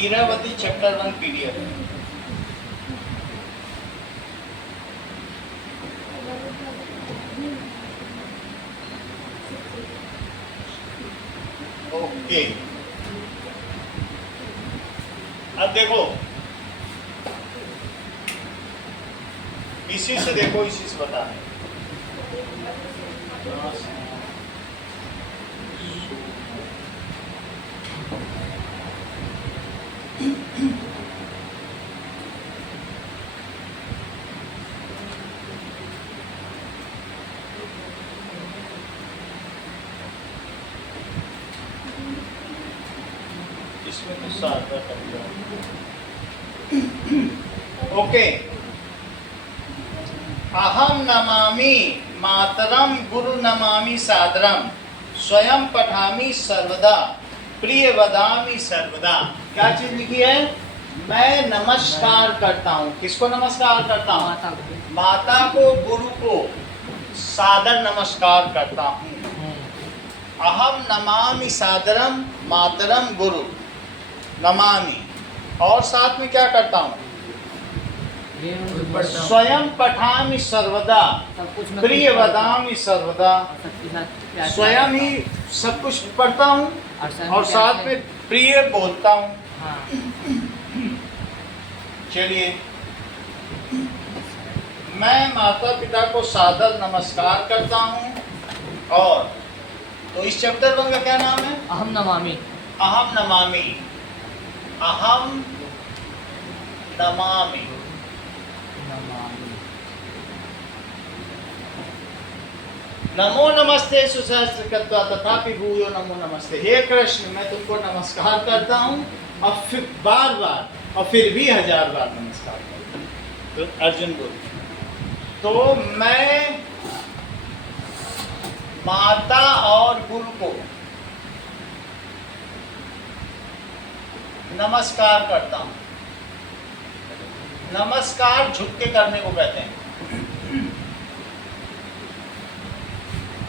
Iravati chapter 1 PDF. Okay, अब देखो, इसी से देखो, इसी से बता रहे। इसमें तो साथ ओके। अहम नमामि मातरम गुरु नमामि सादरम स्वयं पठामि सर्वदा प्रिय वदामि सर्वदा। क्या चीज लिखी है? मैं नमस्कार करता हूँ। किसको नमस्कार करता हूँ? माता को, गुरु को सादर नमस्कार करता हूँ। अहम नमामि सादरम मातरम गुरु नमामि, और साथ में क्या करता हूँ? स्वयं पठामि सर्वदा प्रिय वदामि सर्वदा। स्वयं ही सब कुछ पढ़ता हूँ और साथ में प्रिय बोलता हूँ। चलिए, मैं माता पिता को सादर नमस्कार करता हूँ। और तो इस चैप्टर 1 का क्या नाम है? अहम नमामि। अहम नमामि, अहम नमामि। नमो नमस्ते सुसहस्र कृत्वा तथापि भूयो नमो नमस्ते। हे कृष्ण, मैं तुमको नमस्कार करता हूँ और फिर बार बार और फिर भी 1000 बार नमस्कार करता हूँ। तो अर्जुन बोल, तो मैं माता और गुरु को नमस्कार करता हूँ। नमस्कार झुक के करने को कहते हैं।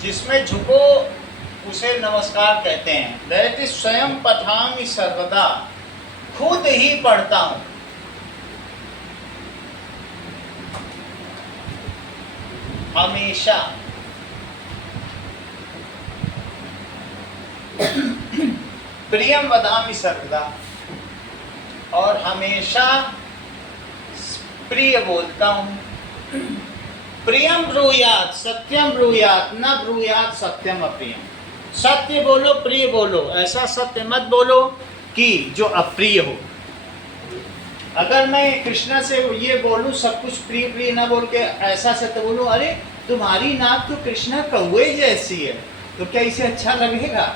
जिसमें झुको उसे नमस्कार कहते हैं। दैट इज स्वयं पठामि सर्वदा, खुद ही पढ़ता हूं। हमेशा। प्रियम वदामि सर्वदा, और हमेशा प्रिय बोलता हूं। प्रियम ब्रूयात सत्यम ब्रूयात न ब्रूयात सत्यम अप्रियम। सत्य बोलो, प्रिय बोलो, ऐसा सत्य मत बोलो कि जो अप्रिय हो। अगर मैं कृष्णा से ये बोलूं सब कुछ प्रिय प्रिय ना बोल के ऐसा सत्य बोलूं, अरे तुम्हारी नाक तो कृष्णा कौवे जैसी है, तो क्या इसे अच्छा लगेगा?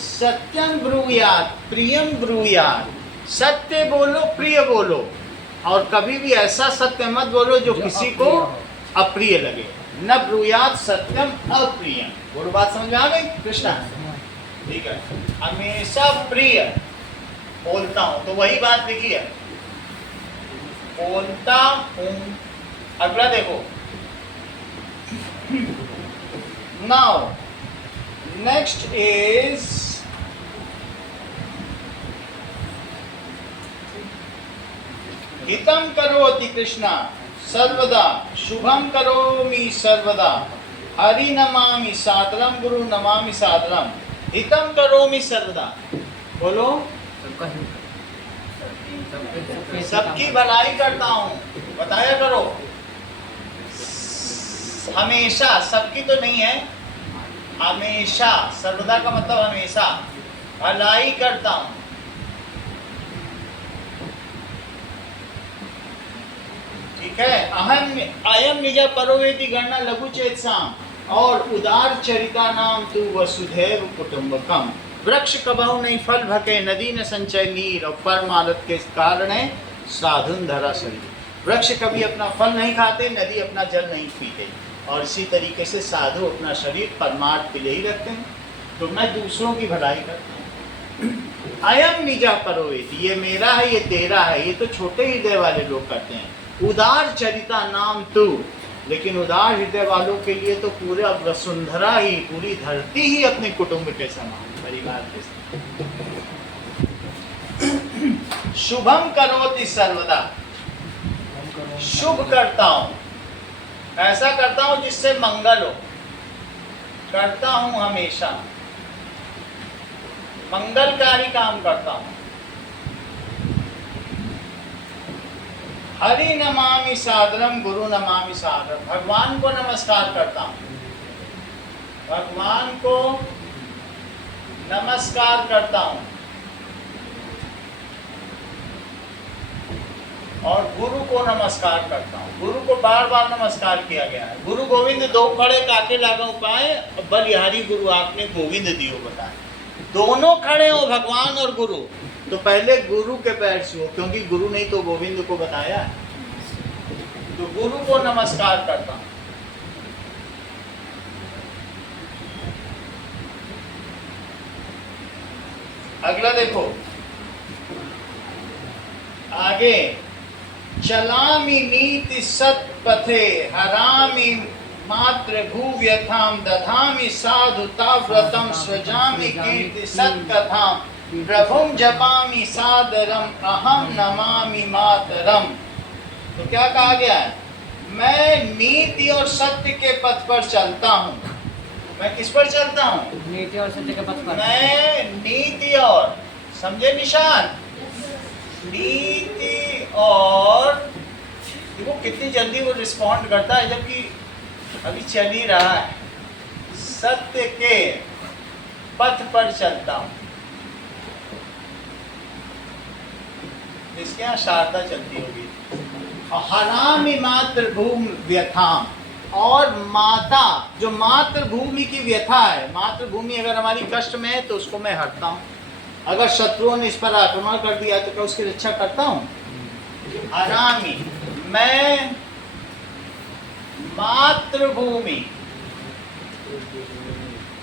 सत्यम ब्रूयात प्रियम ब्रूयात, सत्य बोलो, प्रिय बोलो, और कभी भी ऐसा सत्य मत बोलो जो किसी को अप्रिय लगे। न ब्रूयात सत्यम अप्रियम। बोलो, बात समझ में आ गई कृष्णा? ठीक है, हमेशा प्रिय बोलता हूं, तो वही बात लिखी है, बोलता हूं। अगला देखो, नाउ नेक्स्ट इज हितम करोति कृष्णा सर्वदा शुभम करोमि सर्वदा हरि नमामि सादरम गुरु नमामि सादरम हितम करोमि सर्वदा। बोलो, सबकी भलाई करता हूँ, बताया करो। हमेशा, सबकी तो नहीं है, हमेशा, सर्वदा का मतलब हमेशा भलाई करता हूँ। ठीक है। अहम अयम निज परोवेति गणना लघु चेतसाम, और उदार चरिता नाम तु वसुधैव कुटुंबकम। वृक्ष कबहु नहीं फल भके, नदी न संचय नीर, और परमालत के कारण साधुन धरा शरीर। वृक्ष कभी अपना फल नहीं खाते, नदी अपना जल नहीं पीते, और इसी तरीके से साधु अपना शरीर परमार्थ के लिए ही रखते हैं। तो मैं दूसरों की भलाई करता हूँ। अयम निजा परोवेति, ये मेरा है, ये तेरा है, ये तो छोटे हृदय वाले लोग करते हैं। उदार चरिता नाम तू, लेकिन उदार हृदय वालों के लिए तो पूरे वसुंधरा ही, पूरी धरती ही अपने कुटुंब के समान, परिवार के समान। शुभम करोति सर्वदा, शुभ करता हूँ, ऐसा करता हूँ जिससे मंगल हो, करता हूँ हमेशा मंगलकारी काम करता हूँ। हरि नमामि सादरम गुरु नमामि सादरम, भगवान को नमस्कार करता हूँ, भगवान को नमस्कार करता हूँ। और गुरु को नमस्कार करता हूँ। गुरु को बार बार नमस्कार किया गया है। गुरु गोविंद दो खड़े काके लागू पाए, बलिहारी गुरु आपने गोविंद दियो बताए। दोनों खड़े हो भगवान और गुरु, तो पहले गुरु के पैर छुओ, क्योंकि गुरु ने तो गोविंद को बताया है। तो गुरु को नमस्कार करता हूँ। अगला देखो आगे, चलामि नीति सत्पथे हरामि मात्र भूव्यथाम दधामि साधुता व्रतम सृजामि कीर्ति सत्कथाम प्रभुम जपामि सादरम अहम नमामि मातरम। तो क्या कहा गया है? मैं नीति और सत्य के पथ पर चलता हूँ। मैं किस पर चलता हूँ? नीति और सत्य के पथ पर। मैं नीति और, समझे निशान, नीति और, देखो कितनी जल्दी वो रिस्पॉन्ड करता है जबकि अभी चल ही रहा है। सत्य के पथ पर चलता हूं। इसके यहाँ शारदा चलती होगी। हरामि मातृ भूमि व्यथाम, और माता, जो मातृभूमि की व्यथा है, मातृभूमि अगर हमारी कष्ट में है तो उसको मैं हरता हूँ। अगर शत्रुओं ने इस पर आक्रमण कर दिया तो क्या उसकी रक्षा करता हूँ? हरामि, मैं मातृभूमि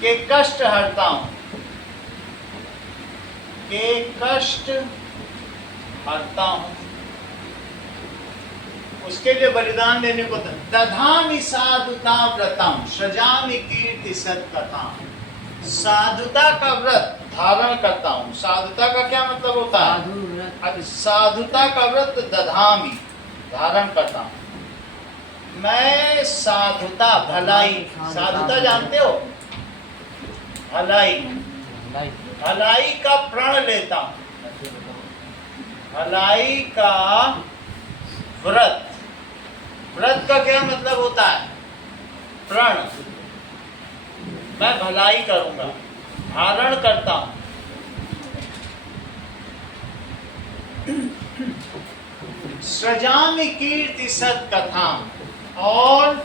के कष्ट हरता हूँ, के कष्ट हरता हूँ। उसके लिए बलिदान देने को दधामि साधुता व्रतम सृजामि कीर्ति सत्कथाम। साधुता का व्रत धारण करता हूँ। साधुता का क्या मतलब होता है? साधुता का व्रत दधामि, धारण करता हूँ। मैं साधुता, भलाई, साधुता जानते हो? भलाई, भलाई का प्रण लेता हूँ। भलाई का व्रत, व्रत का क्या मतलब होता है? प्रण, मैं भलाई करूंगा, धारण करता हूं। सृजामि कीर्ति सत्कथाम, और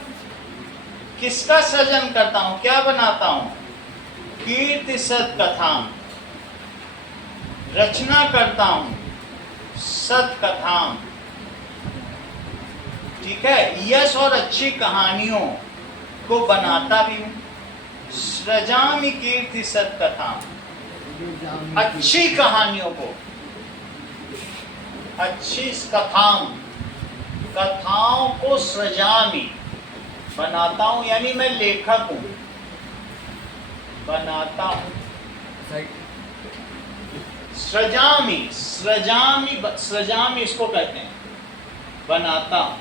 किसका सृजन करता हूं, क्या बनाता हूं? कीर्ति सत्कथाम, रचना करता हूं सत्कथाम। ठीक है, यश और अच्छी कहानियों को बनाता भी हूं। सृजामि कीर्ति सत्कथाम, अच्छी कहानियों को, अच्छी कथाम, कथाओं को सृजामि, बनाता हूं, यानी मैं लेखक हूं, बनाता हूं। सृजामि, सृजामि, सृजामि इसको कहते हैं बनाता हूं।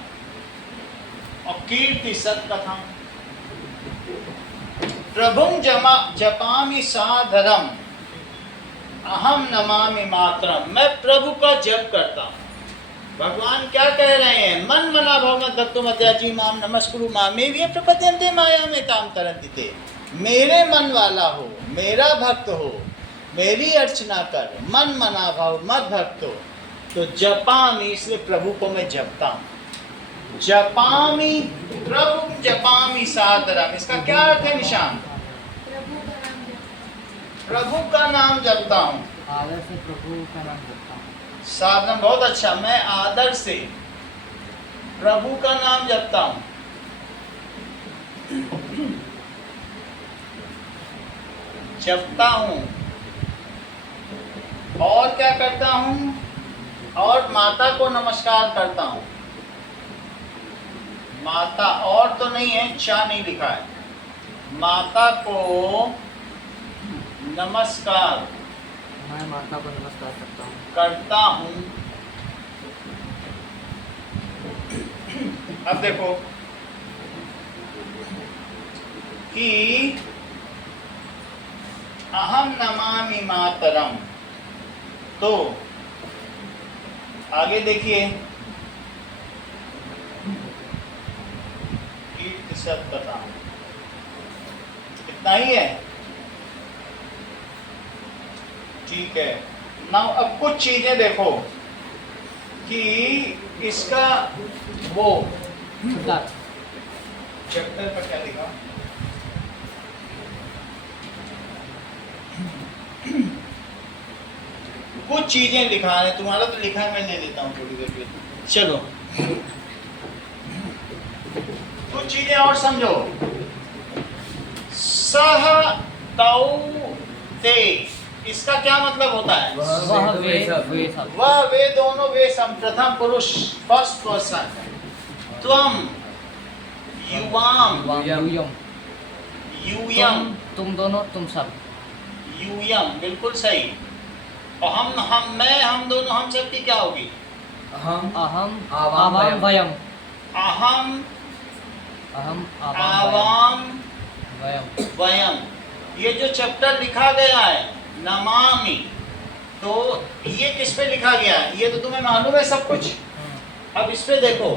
और कीर्ति सत्कथाम, प्रभुं जपामि सादरम अहम नमामि मातरम। मैं प्रभु का जप करता हूँ। भगवान क्या कह रहे हैं? मन मना भव दत्तो मध्याजी माम नमस्कुरु मामे भी प्रपद्यन्ते माया में काम तरंते। मेरे मन वाला हो, मेरा भक्त हो, मेरी अर्चना कर, मन मना भव मत भक्त हो। तो जपामि, इसलिए प्रभु को मैं जपता हूँ। जपामि, प्रभु जपामि सादरम, इसका क्या अर्थ है निशान? प्रभु का नाम जपता हूँ। आदर से प्रभु का नाम जपता हूँ। साधन, बहुत अच्छा। मैं आदर से प्रभु का नाम जपता हूँ। जपता हूँ और क्या करता हूँ? और माता को नमस्कार करता हूँ। माता, और तो नहीं है, चा नहीं लिखा है। माता को नमस्कार, मैं माता को नमस्कार करता हूँ, करता हूँ। अब देखो कि अहम नमामि मातरम, तो आगे देखिए कीर्ति सत्ता, इतना ही है। ठीक है, नाउ अब कुछ चीजें देखो कि इसका वो शब्दार्थ। चैप्टर पर क्या लिखा, कुछ चीजें लिखा है, तुम्हारा तो लिखा है, मैं ले लेता हूँ थोड़ी देर के लिए। चलो कुछ चीजें और समझो। सह तौ ते, इसका क्या मतलब होता है? वह वे सब। वह वे दोनों वे सम, प्रथम पुरुष फर्स्ट पर्सन। त्वम युवाम यूयम, यूयम, तुम दोनों, तुम सब। यूयम बिल्कुल सही। और हम मैं, हम दोनों, हम सब की क्या होगी? अहम आवाम वयम। अहम अहम आवाम वयम। वयम। ये जो चैप्टर लिखा गया है नमामि, तो ये किस पे लिखा गया है? ये तो तुम्हें मालूम है सब कुछ। अब इस पे देखो,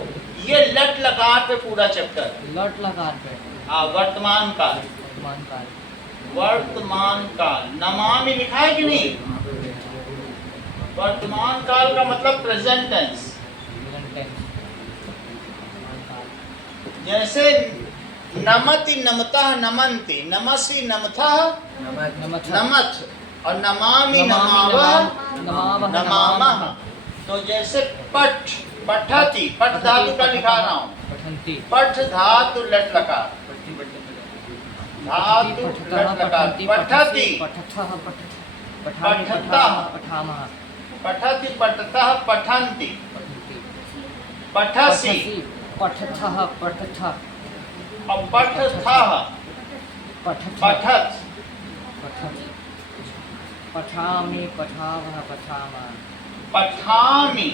ये लट लकार पे पूरा चैप्टर, लट लकार पे हाँ, वर्तमान काल, वर्तमान काल। वर्तमान काल नमामि लिखा है कि नहीं? वर्तमान काल का मतलब प्रेजेंट टेंस। जैसे नमति नमतः नमन्ति, नमसि नमथः नमथ, और नमामि नमावः नमामः। तो जैसे पठ पठति, पठ धातु का लिखा रहा हूँ, पठन्ति। पठ धातु लट लकार, धातु लट लकार, पठति पठतः पठतः पठामः। पठति पठतः पठन्ति पठन्ति। पठसि पठतः पठतः और पठथः पठतः पठत् पठत्। पठामि पठावः पठामः। पठामि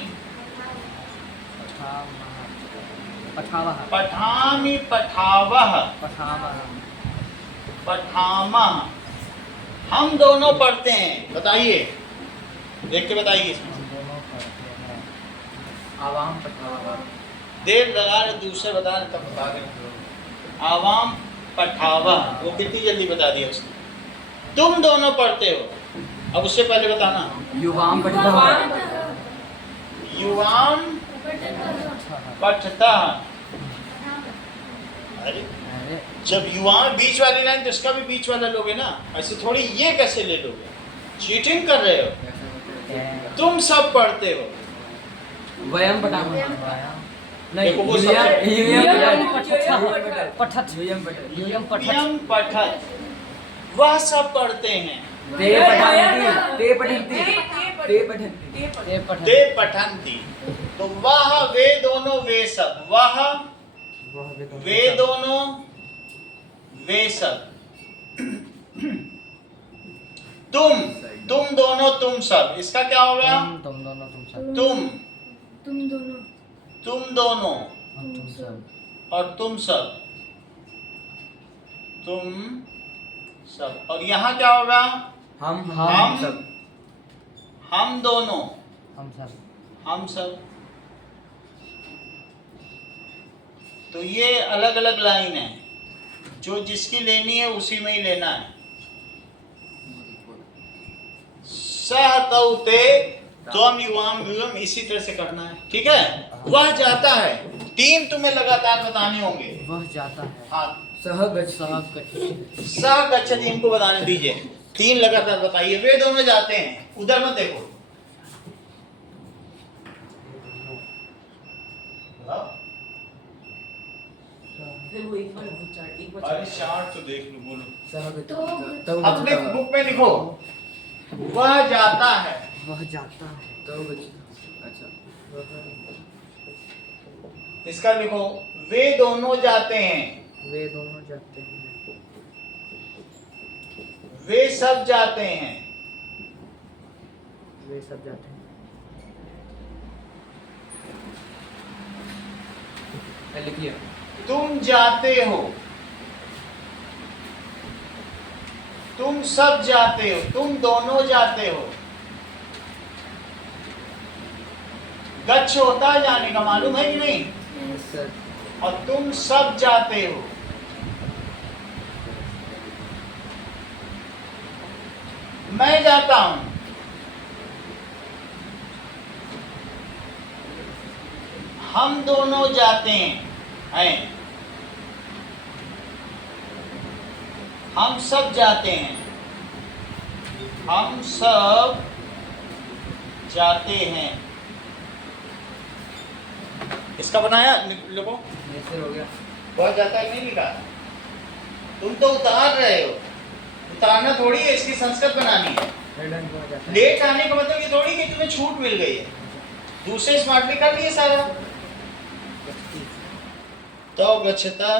पठामः पठावः पठामि पठावः पठामः। पठामः। हम दोनों पढ़ते हैं, बताइए, देख के बताइए। हम दोनों पढ़ते हैं। आवाम पठावा। देर लगा रहे, दूसरे बता रहे तब बता रहे। आवाम पठावा, वो कितनी जल्दी बता दिया उसने। तुम दोनों पढ़ते हो, अब उससे पहले बताना। युवाम पठवा। युवाम पठता। अरे अरे जब युवा बीच वाली लाइन, तो इसका भी बीच वाला लोगे ना, ऐसे थोड़ी ये कैसे ले लोगे? चीटिंग कर रहे हो। तुम सब पढ़ते हो। वयम पठावा। देखो वो युयम सबसे- युयम पठतः पठत। युयम पठत। यूयम पठत। यम पठत, वह सब पढ़ते हैं। ते पठन्ति। ते पठन्ति। ते पठन्ति। ते पठत। ते पठन्ति, तो वह वे दोनों वे सब, वह वे दोनों वे सब। तुम दोनों तुम सब, इसका क्या होगा? तुम दोनों तुम सब। तुम दोनों और तुम सब। और तुम सब, तुम सब। और यहाँ क्या होगा? हम हम सब। हम दोनों, हम सब। हम सब। तो ये अलग अलग लाइन है, जो जिसकी लेनी है उसी में ही लेना है। सह तौ ते त्वम युवाम युवम, इसी तरह से करना है, ठीक है? वह जाता है, 3 तुम्हें लगातार बताने होंगे। वह जाता है। हाँ, सह गच्छ। सह गच्छति। सह गच्छति, इनको बताने दीजिए। 3 लगातार बताइए। वे दोनों जाते हैं, उधर मत देखो। अरे चार्ट तो देख लो, बोलो। सह गच्छ। तौ अपने बुक में लिखो, वह जाता है। वह जाता है। तौ गच्छ। अच्छा। इसका लिखो, वे दोनों जाते हैं। वे दोनों जाते हैं। वे सब जाते हैं। वे सब जाते हैं। लिखिए। तुम जाते हो, तुम सब जाते हो, तुम दोनों जाते हो। गच्छ होता है जाने का, मालूम है कि नहीं? सर और तुम सब जाते हो। मैं जाता हूं, हम दोनों जाते हैं, हम सब जाते हैं, हम सब जाते हैं। इसका बनाया लोगों, ये सर हो गया। बहुत ज्यादा नहीं लिखा। तुम तो उतार रहे हो, उतारना थोड़ी है, इसकी संस्कृत बनानी है। रिडंड हो जाता है। लेट आने का मतलब ये थोड़ी कि तुम्हें छूट मिल गई है, दूसरे स्मार्टली कर लिए सारा। तो गच्छता,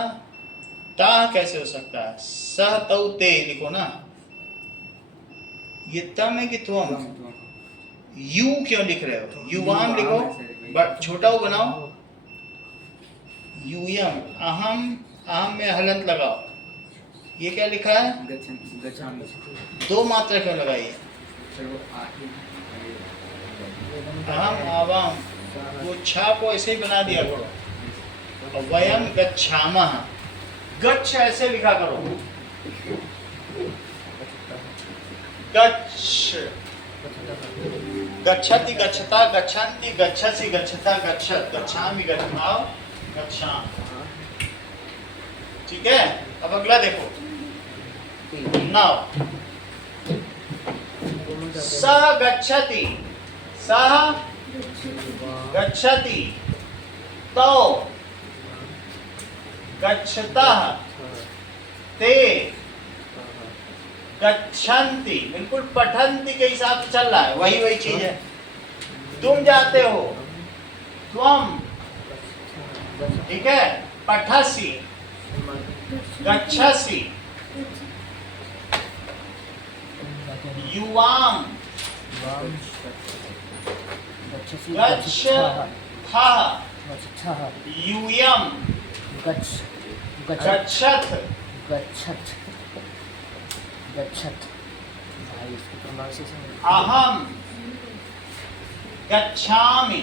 ता कैसे हो सकता है? सह तौ ते लिखो ना, ये तम है कि त्वम? यू क्यों लिख रहे हो? युवाम लिखो, बट छोटा वो बनाओ। यूयम, अहम, अहम में हलंत लगाओ। ये क्या लिखा है? गच्छामि। दो मात्रा क्यों लगाई है? सर वो आखिरी अहम आवाम, वो छा को ऐसे ही बना दिया करो। और वयम गच्छामः, गच्छ ऐसे लिखा करो, गच्छ, गच्छति गच्छता गच्छन्ति गच्छसि गच्छता गच्छत गच्छामि गच्छाओ गच्छाम। ठीक है, अब अगला देखो। नाउ सह गच्छति, सह गच्छति, तो गच्छतः, ते गच्छन्ति, बिल्कुल पठन्ति के हिसाब से चल रहा है, वही वही चीज है। तुम जाते हो, त्वम, ठीक है, पठसि, गच्छसि, युवाम, गच्छथः, यूयम, गच्छथ, भाई इसकी प्रोनाउंसिएशन अहम गच्छामि,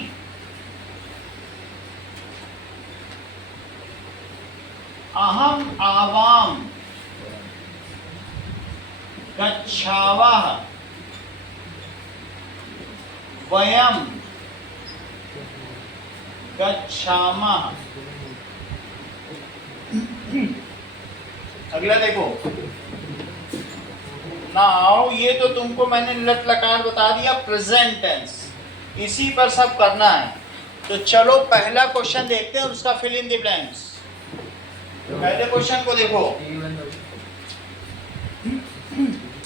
अहम आवाम, गच्छावः, वयम गच्छामः। अगला देखो। नाउ ये तो तुमको मैंने लट लकार बता दिया, प्रेजेंट टेंस, इसी पर सब करना है। तो चलो पहला क्वेश्चन देखते हैं और उसका फिल इन द ब्लैंक्स। पहले क्वेश्चन को देखो।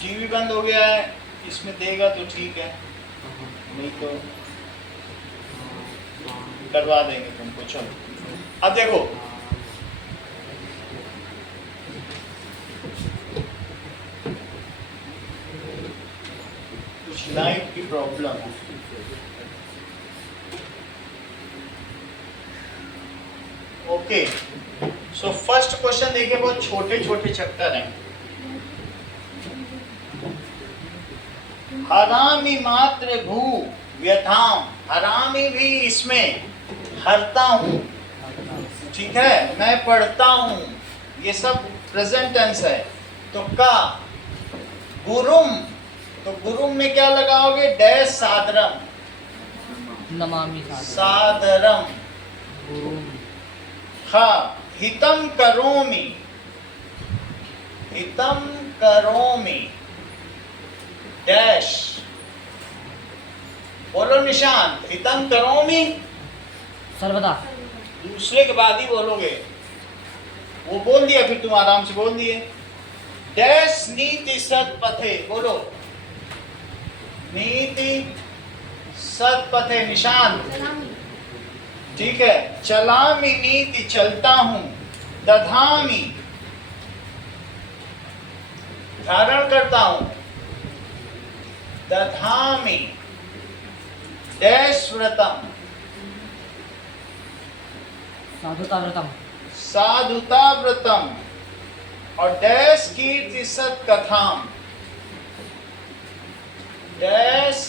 टीवी बंद हो गया है, इसमें देगा तो ठीक है, नहीं तो करवा देंगे तुमको। चलो अब देखो, कुछ लाइट की प्रॉब्लम है। ओके, सो फर्स्ट क्वेश्चन देखिए, बहुत छोटे छोटे चैप्टर हैं। हरामी मात्र भू व्यथाम, हरामी भी इसमें हरता हूँ, ठीक है, मैं पढ़ता हूँ, ये सब प्रेजेंट टेंस है। तो का गुरुम, तो गुरुम में क्या लगाओगे? डैश सादरम, नमामि सादरम। हा हितम करोमि, हितम करोमि, डैश, बोलो निशांत, हितम करोमि, सर्वदा दूसरे के बाद ही बोलोगे। वो बोल दिया, फिर तुम आराम से बोल दिए। डैश नीति सत्पथे, बोलो नीति सत्पथे, निशांत, ठीक है। चलामि नीति, चलता हूं। दधामि, धारण करता हूं। दधामि, डैश व्रतम, साधुता व्रतम साधुता व्रतम और डैश कीर्ति सत कथाम, डैश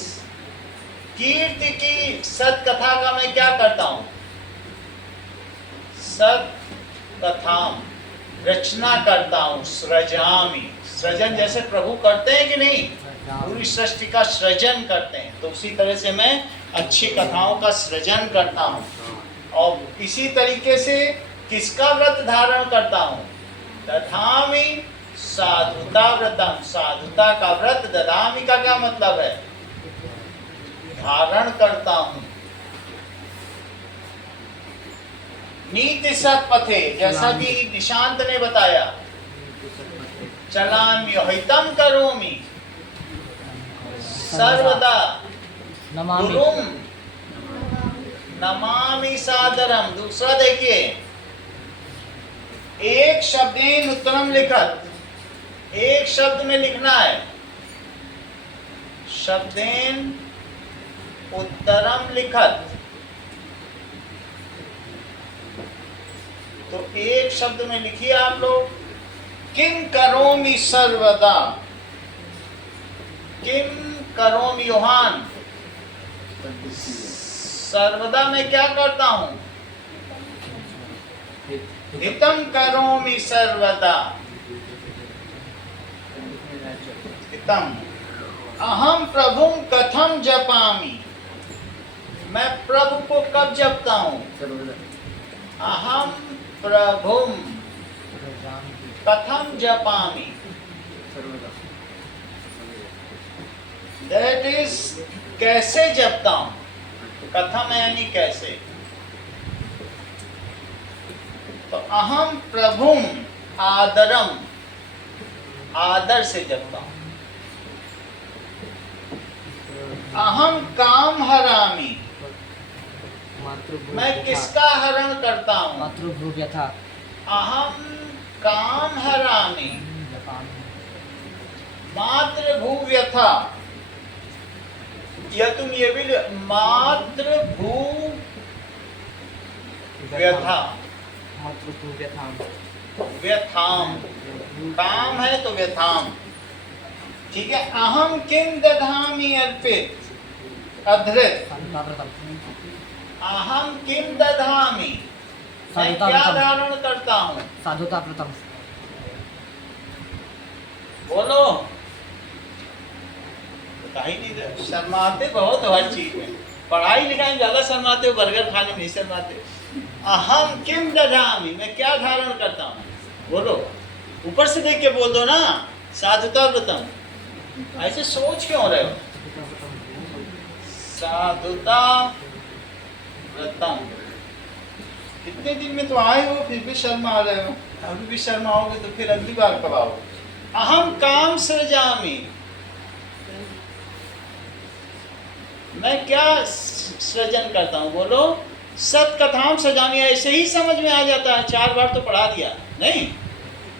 कीर्ति की सत कथा का मैं क्या करता हूं, सत कथाम रचना करता हूं, सृजामि, सृजन जैसे प्रभु करते हैं कि नहीं, पूरी सृष्टि का सृजन करते हैं, तो उसी तरह से मैं अच्छी कथाओं का सृजन करता हूं। और इसी तरीके से किसका व्रत धारण करता हूं, दधामि साधुता व्रतम, साधुता का व्रत, दधामि का क्या मतलब है, धारण करता हूं। नीति सत पथे, जैसा कि निशांत ने बताया, चलामि हितम करोमि सर्वदा, नमामि गुरुम नमामि सादरम। दूसरा देखिए, एक शब्देन उत्तरम लिखत, एक शब्द में लिखना है, शब्देन उत्तरम लिखत, तो एक शब्द में लिखिए आप लोग, किम करोमि सर्वदा, किम करोमि योहान, सर्वदा मैं क्या करता हूं, हितम करोमि सर्वदा, हितम। अहम प्रभुम कथम जपामि, मैं प्रभु को कब जपता हूं, अहम प्रभुम कथम जपामि, दैट इज कैसे जपता हूं, कथम यानी कैसे, तो अहम प्रभुम आदरम, आदर से जपता हूं। अहम काम हरामी, मैं किसका हरण करता हूं, मातृभूप यथा अहम काम हरामी, मातृभू व्यथा, या तुम ये भी मातृभू व्यथा, मातृभूप यथाम, व्यथाम, काम है तो व्यथाम, ठीक है। अहम किम दधामि अर्पित, अधृत, साधुता व्रतम अहम किम दधामि, मैं साधुता क्या व्रतम धारण करता हूं, साधुता व्रतम बोलो, बता ही नहीं रहे, शर्माते बहुत हर चीज में, पढ़ाई लिखाई में ज्यादा शर्माते हो, बर्गर खाने में नहीं शर्माते। अहम किम दधामि, मैं क्या धारण करता हूँ, बोलो, ऊपर से देख के बोल दो ना, साधुता व्रतम, ऐसे सोच क्यों रहे हो, साधुता व्रतम। कितने दिन में तो आए हो फिर भी शर्मा रहे हो, अभी भी शर्माओगे तो फिर अगली बार कब आओगे। अहम काम सृजामि, मैं क्या सृजन करता हूँ, बोलो, सत कथाम सृजामि, ऐसे ही समझ में आ जाता है, 4 बार तो पढ़ा दिया, नहीं,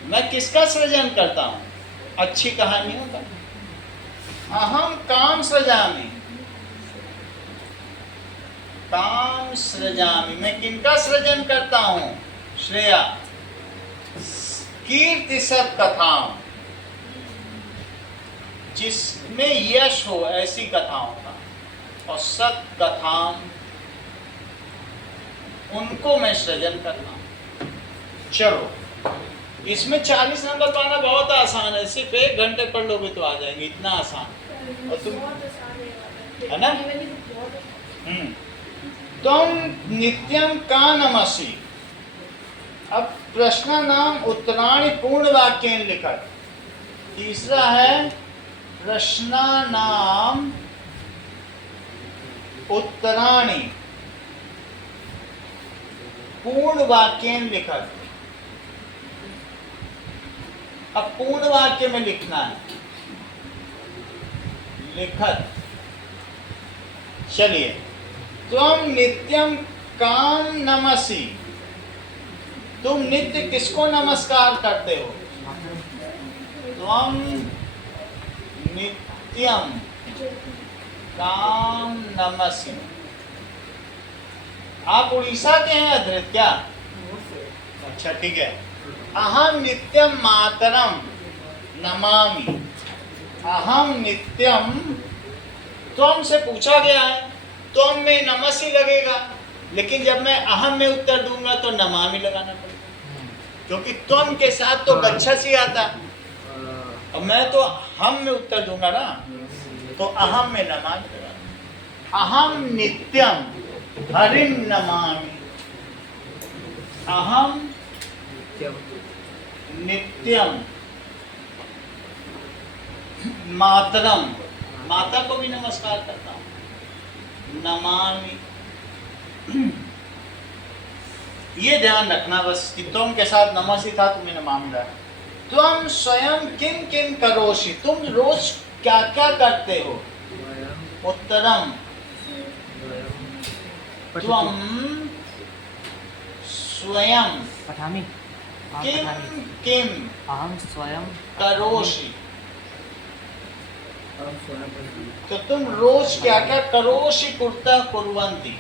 मैं किसका सृजन करता हूँ, अच्छी कहानियों का। अहम काम सृजामि, काम सृजामि, मैं किनका सृजन करता हूँ, श्रेया, कीर्ति सत कथाओं, जिसमें यश हो ऐसी कथाओं का, और सत कथाम, उनको मैं सृजन करता हूं। चलो, इसमें 40 नंबर पाना बहुत आसान है, सिर्फ 1 घंटे पढ़ लोगे तो आ जाएंगे, इतना आसान। और तुम, है ना, तुम नित्यम का नमसी। अब प्रश्न नाम उत्तराणी पूर्ण वाक्य लिखा। तीसरा है प्रश्न नाम उत्तराणी पूर्ण वाक्य लिखत। अब पूर्ण वाक्य में लिखना है, लिखत। चलिए, तुम नित्यम काम नमसी, तुम नित्य किसको नमस्कार करते हो, तुम नित्यम काम नमसी। आप उड़ीसा के हैं अधृत क्या? अच्छा ठीक है। अहम नित्यम मातरम नमामि। अहम नित्यम, त्वम से पूछा गया है, त्वम में नमस ही लगेगा, लेकिन जब मैं अहम में उत्तर दूंगा तो नमामि लगाना पड़ेगा, क्योंकि त्वम के साथ तो गच्छसि आता, और मैं तो हम में उत्तर दूंगा ना, तो अहम में नमामि लगाना। अहम नित्यम हरिम नमामि। अहम नित्यम मातरम, माता को भी नमस्कार करता हूं, नमामि। ये ध्यान रखना बस कि तुम के साथ नमस्ते था, तुम्हें नमामि रहा। तुम स्वयं किम किम करोषि, तुम रोज क्या क्या करते हो। उत्तरम, तुम स्वयं पठामि। किम किम अहम स्वयं करोषि, तो तुम रोज क्या क्या करोषि कुर्ता कुर्वन्ति,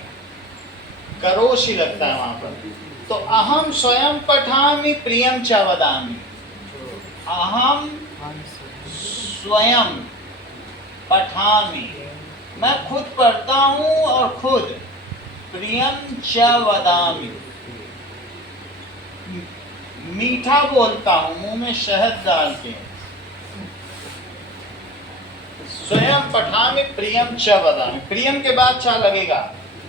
करोषि लगता है वहां पर। तो अहम स्वयं पठामि प्रियम च वदामि। अहम स्वयं पठामि, मैं खुद पढ़ता हूं और खुद प्रियम च वदामि, मीठा बोलता हूं, मुंह में शहद डाल के। स्वयं पठामि प्रियम च वदामि, प्रियम के बाद च लगेगा,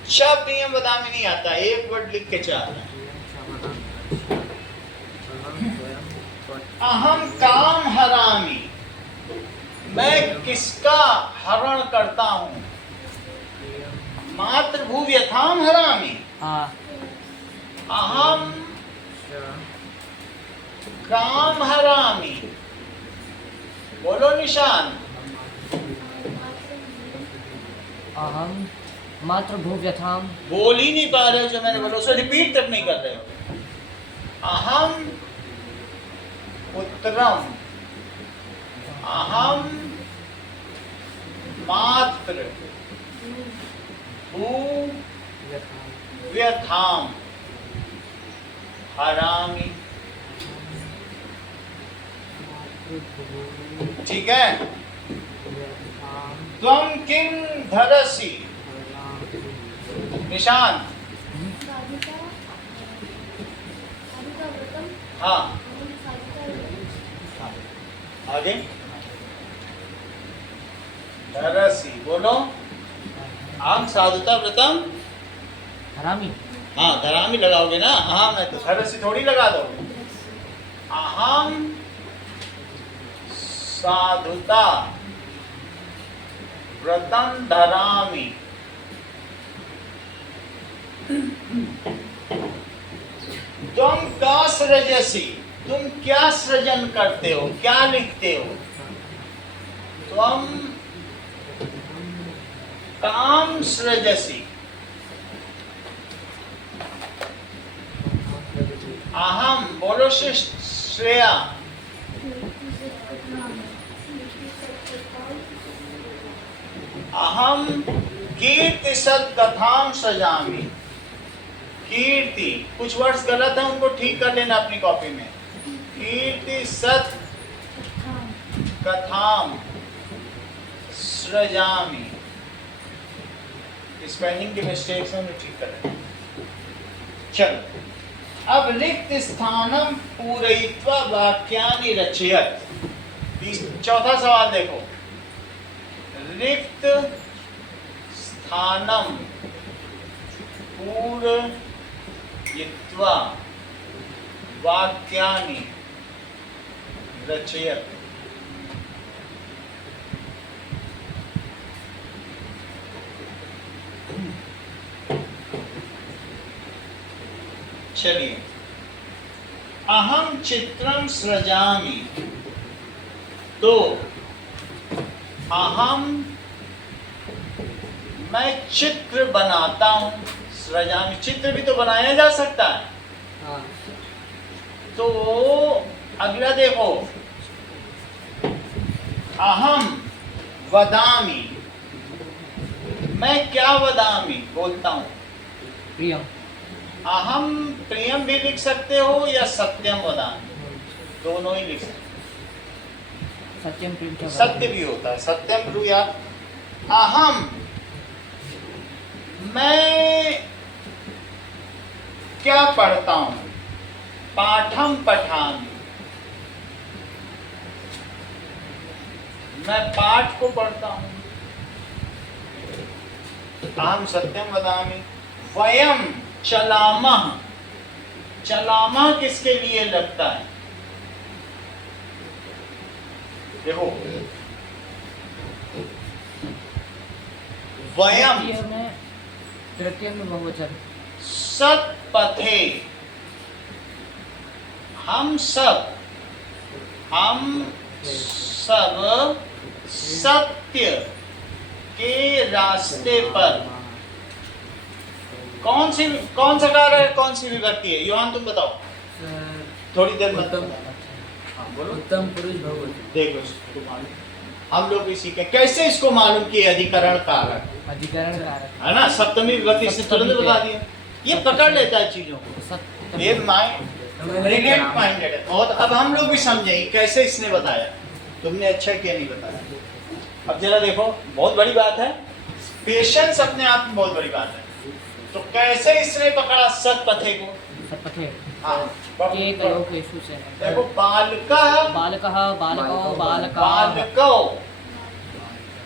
च प्रियम वदामि नहीं आता, एक वर्ड लिख के च आता है। अहम काम हरामि, मैं किसका हरण करता हूं। मातृभू व्यथाम हरामि। अहम काम हरामि, बोलो निशान। अहम मातृभूव्यथाम, बोल ही नहीं पा रहे हो, जो मैंने बोला उसे रिपीट तक नहीं कर रहे हो। अहम उत्तरम, अहम मातृ भू व्यथाम हरामि। ठीक है। त्वम किम धरसि, निशान। हाँ आगे, धरसि बोलो। आम साधुता व्रतम हरामि। हाँ धरामी लगाओगे ना, हाँ मैं तो धरसि थोड़ी लगा दोगे। अहम साधुता व्रतम धरामि। तुम का सृजसि, तुम क्या सृजन करते हो, क्या लिखते हो। तुम काम सृजसि। अहम बोलो श्रेया। अहम कीर्ति सत कथाम सजामि। कीर्ति, कुछ वर्ड्स गलत है उनको ठीक कर लेना अपनी कॉपी में। कीर्ति सत कथाम सृजामि। स्पेलिंग के मिस्टेक्स हैं ठीक कर लेना। चलो अब रिक्त स्थानम पूरयित्वा वाक्यानि रचयत। चौथा सवाल देखो, रिक्त स्थानम पूरयित्वा वाक्यानि रचयत। चलिए, अहम चित्रम सृजामि, तो अहम मैं चित्र बनाता हूं। सृजामि, चित्र भी तो बनाया जा सकता है। तो अगला देखो, अहम वदामि, मैं क्या वदामि बोलता हूं। प्रियम। अहम प्रियम भी लिख सकते हो या सत्यम वदामि, दोनों ही लिख सकते सत्यम प्रियम हो। सत्य भी होता है, सत्यम ब्रूयात। अहम, मैं क्या पढ़ता हूं, पाठम पठामि, मैं पाठ को पढ़ता हूं। अहम सत्यम वदामि। वयम चलामः, चलामः किसके लिए लगता है? देखो, वयम तृतीय में बहुवचन। सत्पथे, हम सब सत्य के रास्ते पर। कौन सा कार्य है, कौन सी विभक्ति है? योहान तुम बताओ, थोड़ी देर मत। हाँ बोलो। उत्तम पुरुष बहुवचन। देखो इसको मालूम, हम लोग भी सीखे कैसे इसको मालूम किए, अधिकरण कारक, अधिकरण कारक है ना, सप्तमी विभक्ति से तुरंत बता दिया। ये पकड़ लेता है चीजों को, ये माइंड ब्रिलियंट माइंडेड है बहुत। अब हम लोग भी समझे कैसे इसने बताया, तुमने अच्छा किया नहीं बताया। अब जरा देखो, बहुत बड़ी बात है, पेशेंस अपने आप में बहुत बड़ी बात है। तो कैसे इसने पकड़ा सत्पथे को? सत्पथे हाँ, के कयोकेषु से। देखो, बालकः बालकः बालको बालका बालकौ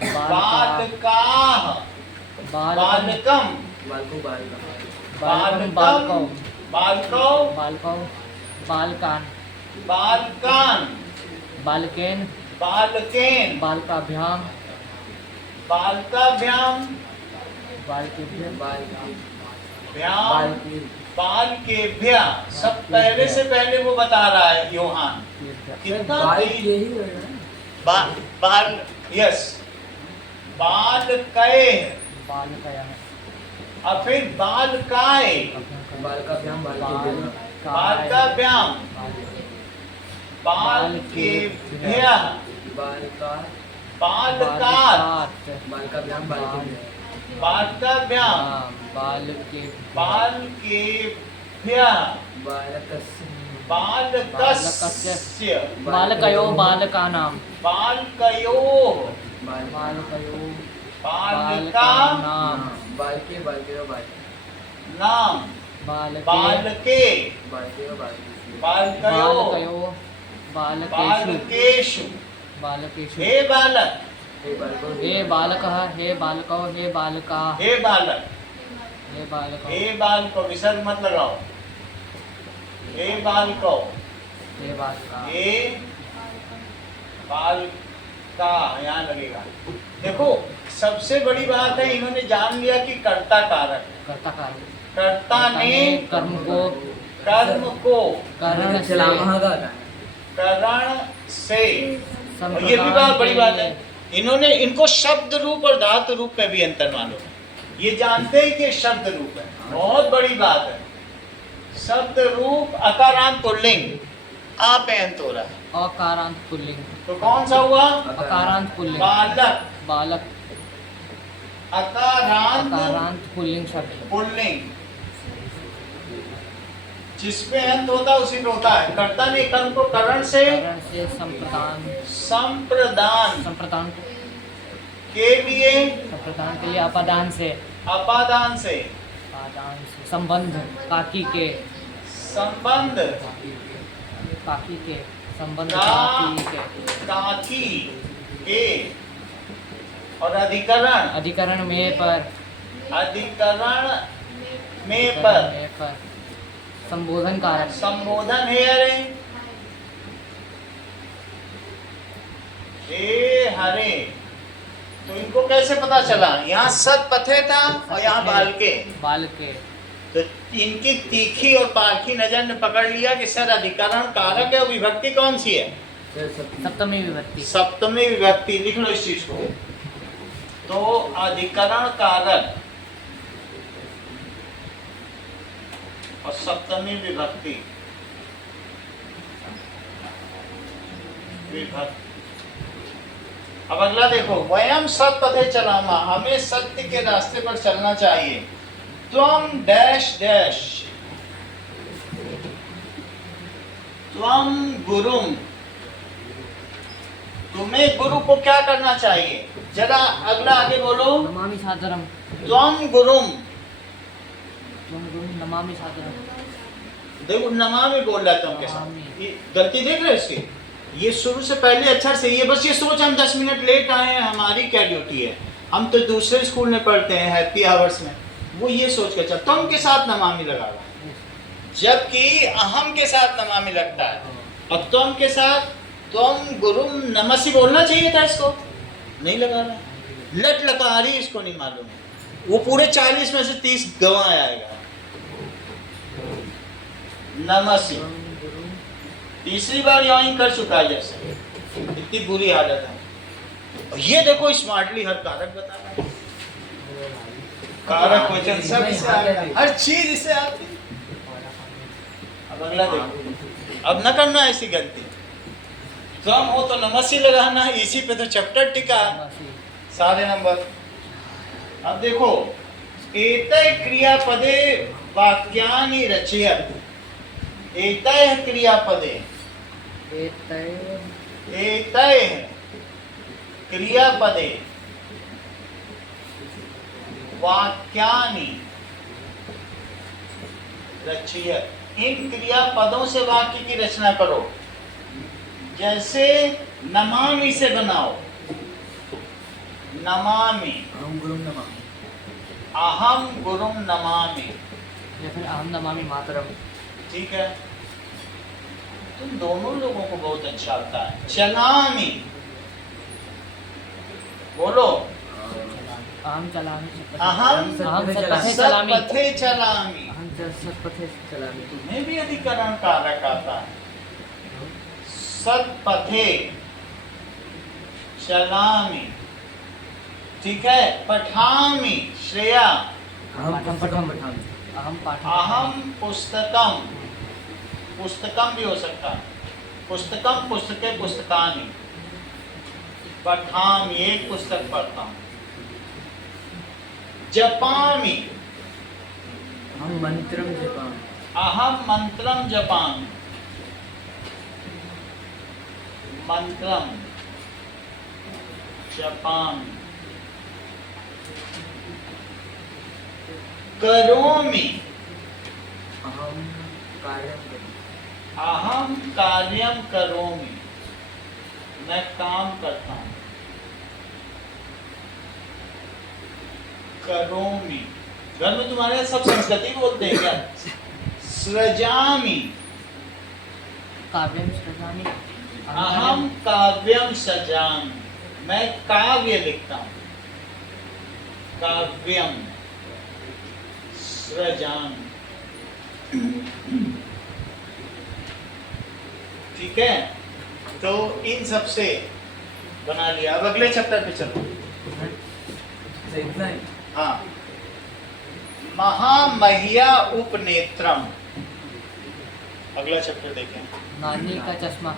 बालकाः बालकम बालको बालिका बालकं बालकौ बालकौ बालकौ बालकान बालकान बालकेन बालकेन बालकाभ्याम बालकाभ्याम बालकेभ्यः भ्याम बालकेभ्यः। सब पहले से पहले वो बता रहा है योहान, कितना बाल तेज। के ही है ना? बाल यस, बालकैः, बालकयः और फिर बालकाय, बालकाभ्याम बालकेभ्यः बालकाभ्याम बालकेभ्यः बालिका बालकात् बालकाभ्याम बालकेभ्यः बालकाभ्याम बालकेभ्यः बालकस्य बालकस्य बालकयो बालकानां बालकयोः बालकयो बालकानां बालके बालकेभ्यः नाम बालके बालकेभ्यः बालकयोः बालकेषु बालकेषु। हे बालक, हे बालकः हे बालकौ हे बालकाः हे बालक, हे बालकौ हे बालको, विसर्ग मत लगाओ। हे बालको, हे बालकाः हे बालका, यहाँ लगेगा। देखो, सबसे बड़ी बात है, इन्होंने जान लिया कि कर्ता कारक, कर्ता कारक कर्ता ने कर्म को करण से, और ये भी बात बड़ी बात है, इन्होंने इनको शब्द रूप और धातु रूप में भी अंतर मालूम है। ये जानते हैं कि शब्द रूप है, बहुत बड़ी बात है। शब्द रूप अकारांत पुल्लिंग, आ पे अंत हो रहा है, अकारांत पुल्लिंग। तो कौन सा हुआ? अकारांत पुल्लिंग बालक, बालक अकारांत अकारांत पुल्लिंग शब्द पुल्लिंग, जिसपे अंत होता है उसी पे होता है। कर्ता ने कर्म को करण से संप्रदान संप्रदान के लिए अपादान से संबंध काकी के संबंध काकी के और अधिकरण में पर संबोधन कारक संबोधन है। अरे हे हरे, तो इनको कैसे पता चला? यहाँ सत्पथे था और यहाँ बालके। तो इनकी तीखी और पारखी नजर ने पकड़ लिया कि सर अधिकरण कारक है, और विभक्ति कौन सी है? सप्तमी विभक्ति। सप्तमी विभक्ति, लिख लो इस चीज को। तो अधिकरण कारक और सप्तमी विभक्ति अब अगला देखो, वयम सत्पथे चलामा, हमें सत्य के रास्ते पर चलना चाहिए। त्वम डैश डैश त्वम गुरुम, तुम्हें गुरु को क्या करना चाहिए? जरा अगला आगे बोलो। नमामि सादरम। त्वम गुरुम, त्वं गुरुं नमामि सादरम। देखो नमामि बोल रहा था उनके साथ, नमामि। ये गलती देख रहे हो इसकी? ये शुरू से पहले अच्छा सही है, बस ये सोच हम 10 मिनट लेट आए हैं, हमारी क्या ड्यूटी है? हम तो दूसरे स्कूल में पढ़ते हैं हैप्पी आवर्स में, वो ये सोच कर चल तुम के साथ नमामि लगा रहा है, जबकि अहम के साथ नमामि लगता है, और तुम के साथ तुम गुरुम नमसि बोलना चाहिए था, इसको नहीं लगा रहा। लट लकारी इसको नहीं मालूम, वो पूरे 40 में से 30 गंवा आएगा। नमसि तीसरी बार यहीं कर चुका है, जैसे इतनी बुरी हालत है। और ये देखो स्मार्टली हर कारक बता रहा है, कारक वचन सब इससे आएगा, हर चीज इससे आती है। अब अगला देखो, अब न करना ऐसी गलती, तुम हो तो नमस्सी लगाना है, इसी पे तो चैप्टर टिका है, सारे नंबर। अब देखो, एतय क्रियापदे वाक्यानि रचयत, एतय क्रियापदे, एतय क्रियापदे वाक्यानि रचयत, इन क्रियापदों से वाक्य की रचना करो। जैसे नमामि से बनाओ, नमामि, अहम गुरुम नमामि, अहम गुरुम नमामि, या फिर अहम नमामि मातरम। ठीक है, तुम दोनों लोगों को बहुत अच्छा आता है। चलामि, बोलो, अहम चलामि सत्पथे। अहम सत्पथे चलामि। सत्पथे चलामि, अहम सत्पथे चलामि। तुम्हें भी अधिकरण कारक आता है। सत्पथे चलामि, ठीक है। पठामि, श्रेया, अहम पुस्तकम पठामि, अहम पाठं अहम पुस्तकम, पुस्तकम भी हो सकता है, पुस्तकम पुस्तके पुस्तकानि, पठामि एक पुस्तक पढ़ता हूँ। जपामि, अहम मंत्रम जपामि, अहम मंत्रम जपामि, मंत्रम जपामि। करोमि, अहम कार्यम करोमि, अहम कार्यम करोमि, मैं काम करता हूँ। करोमि, घर में तुम्हारे सब संस्कृति बोलते हैं क्या? सृजामि, काव्यं सृजामि। अहम काव्यम सजामि, मैं काव्य लिखता हूँ। काव्यम सृजामि, ठीक है। तो इन सब से बना लिया। अब अगले चैप्टर पे चलो। तो इतना ही। हाँ, महामहिया उपनेत्रम, अगला चैप्टर देखें। नानी का चश्मा।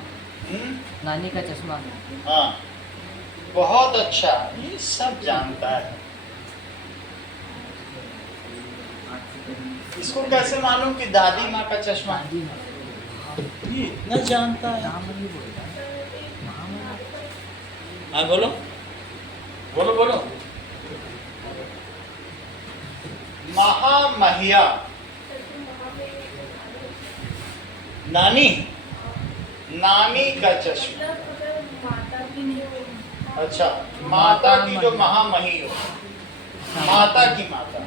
नानी का चश्मा। हाँ, बहुत अच्छा, ये सब जानता है। इसको कैसे मालूम कि दादी माँ का चश्मा? दादी माँ। ये इतना जानता है। नाम नहीं बोलता। महामहिया। हाँ बोलो, बोलो बोलो। महामहिया, नानी, नानी का चश्मा। अच्छा, माता की जो महामही हो, माता की माता,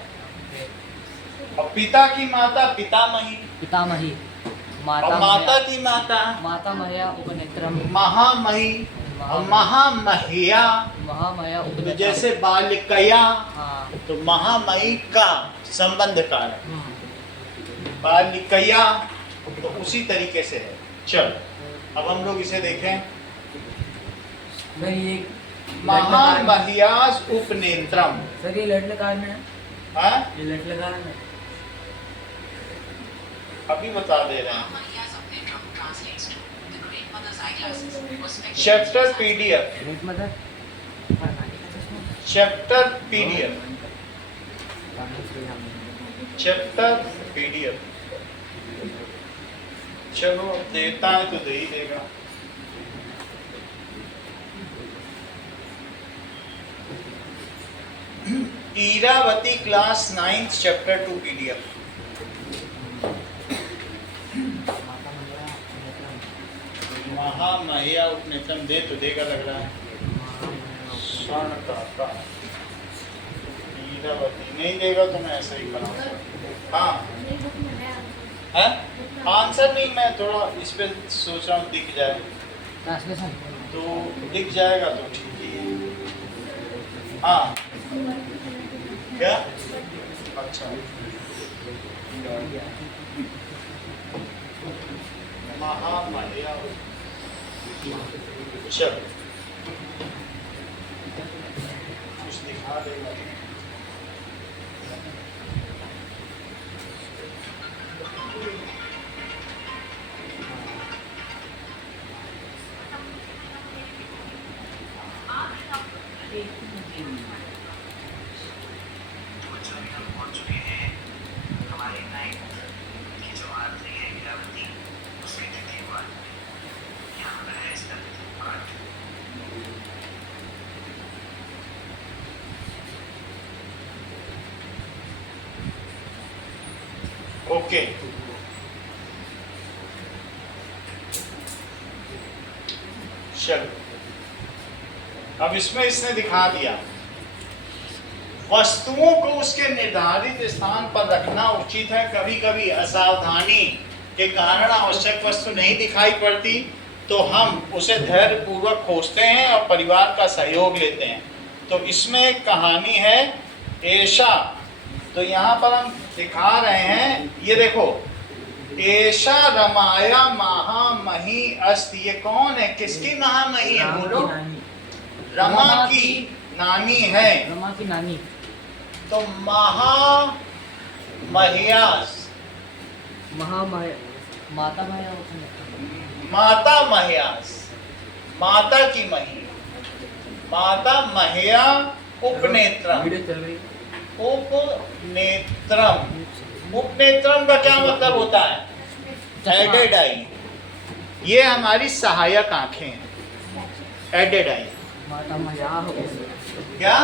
और पिता की माता पितामही, पितामही। और माता की माता मातामहया उपनेत्रम। महामही, और महामहिया, महामया तो उपनेत्रम। जैसे बालिकया, हाँ। तो महामही का संबंध कारक, बालिकया, तो उसी तरीके से है। चल, अब हम लोग इसे देखें। नहीं ये महामहियास उपनेत्रम। सर ये लट लकार में है, हाँ, ये लट लकार में। अभी बता दे रहे हैं। Chapter PDF, great mother. नानी का चश्मा। Chapter PDF, chapter PDF. चलो देता है तो दे ही देगा। Iravati class 9th chapter 2 PDF। महामहिया उपनेत्रम दे तो देगा लग रहा है। स्वर्णदाता ईरावती नहीं देगा तो मैं ऐसा ही कराऊंगा। हाँ है? आंसर नहीं, मैं थोड़ा इस पे सोच रहा हूँ दिख जाए ट्रांसलेशन तो दिख जाएगा तो ठीक ही। हाँ क्या? अच्छा महामहिया चल कुछ दिखा देगा। ओके चलो अब इसमें इसने दिखा दिया वस्तुओं को उसके निर्धारित स्थान पर रखना उचित है। कभी कभी असावधानी के कारण आवश्यक वस्तु नहीं दिखाई पड़ती तो हम उसे धैर्य पूर्वक खोजते हैं और परिवार का सहयोग लेते हैं। तो इसमें एक कहानी है ऐशा, तो यहाँ पर हम दिखा रहे हैं, ये देखो ऐशा रमाया महामही अस्ति। ये कौन है, किसकी महामही है बोलो? रमा की नानी है। रमा की नानी। तो महामहियास माता माया माता महियास, माता की मही, माता महिया उपनेत्रम। वीडियो चल रही उपनेत्रम, उपनेत्रम का क्या मतलब होता है? एडेड आई। ये हमारी सहायक आंखें हैं, एडेड आई। माता माया क्या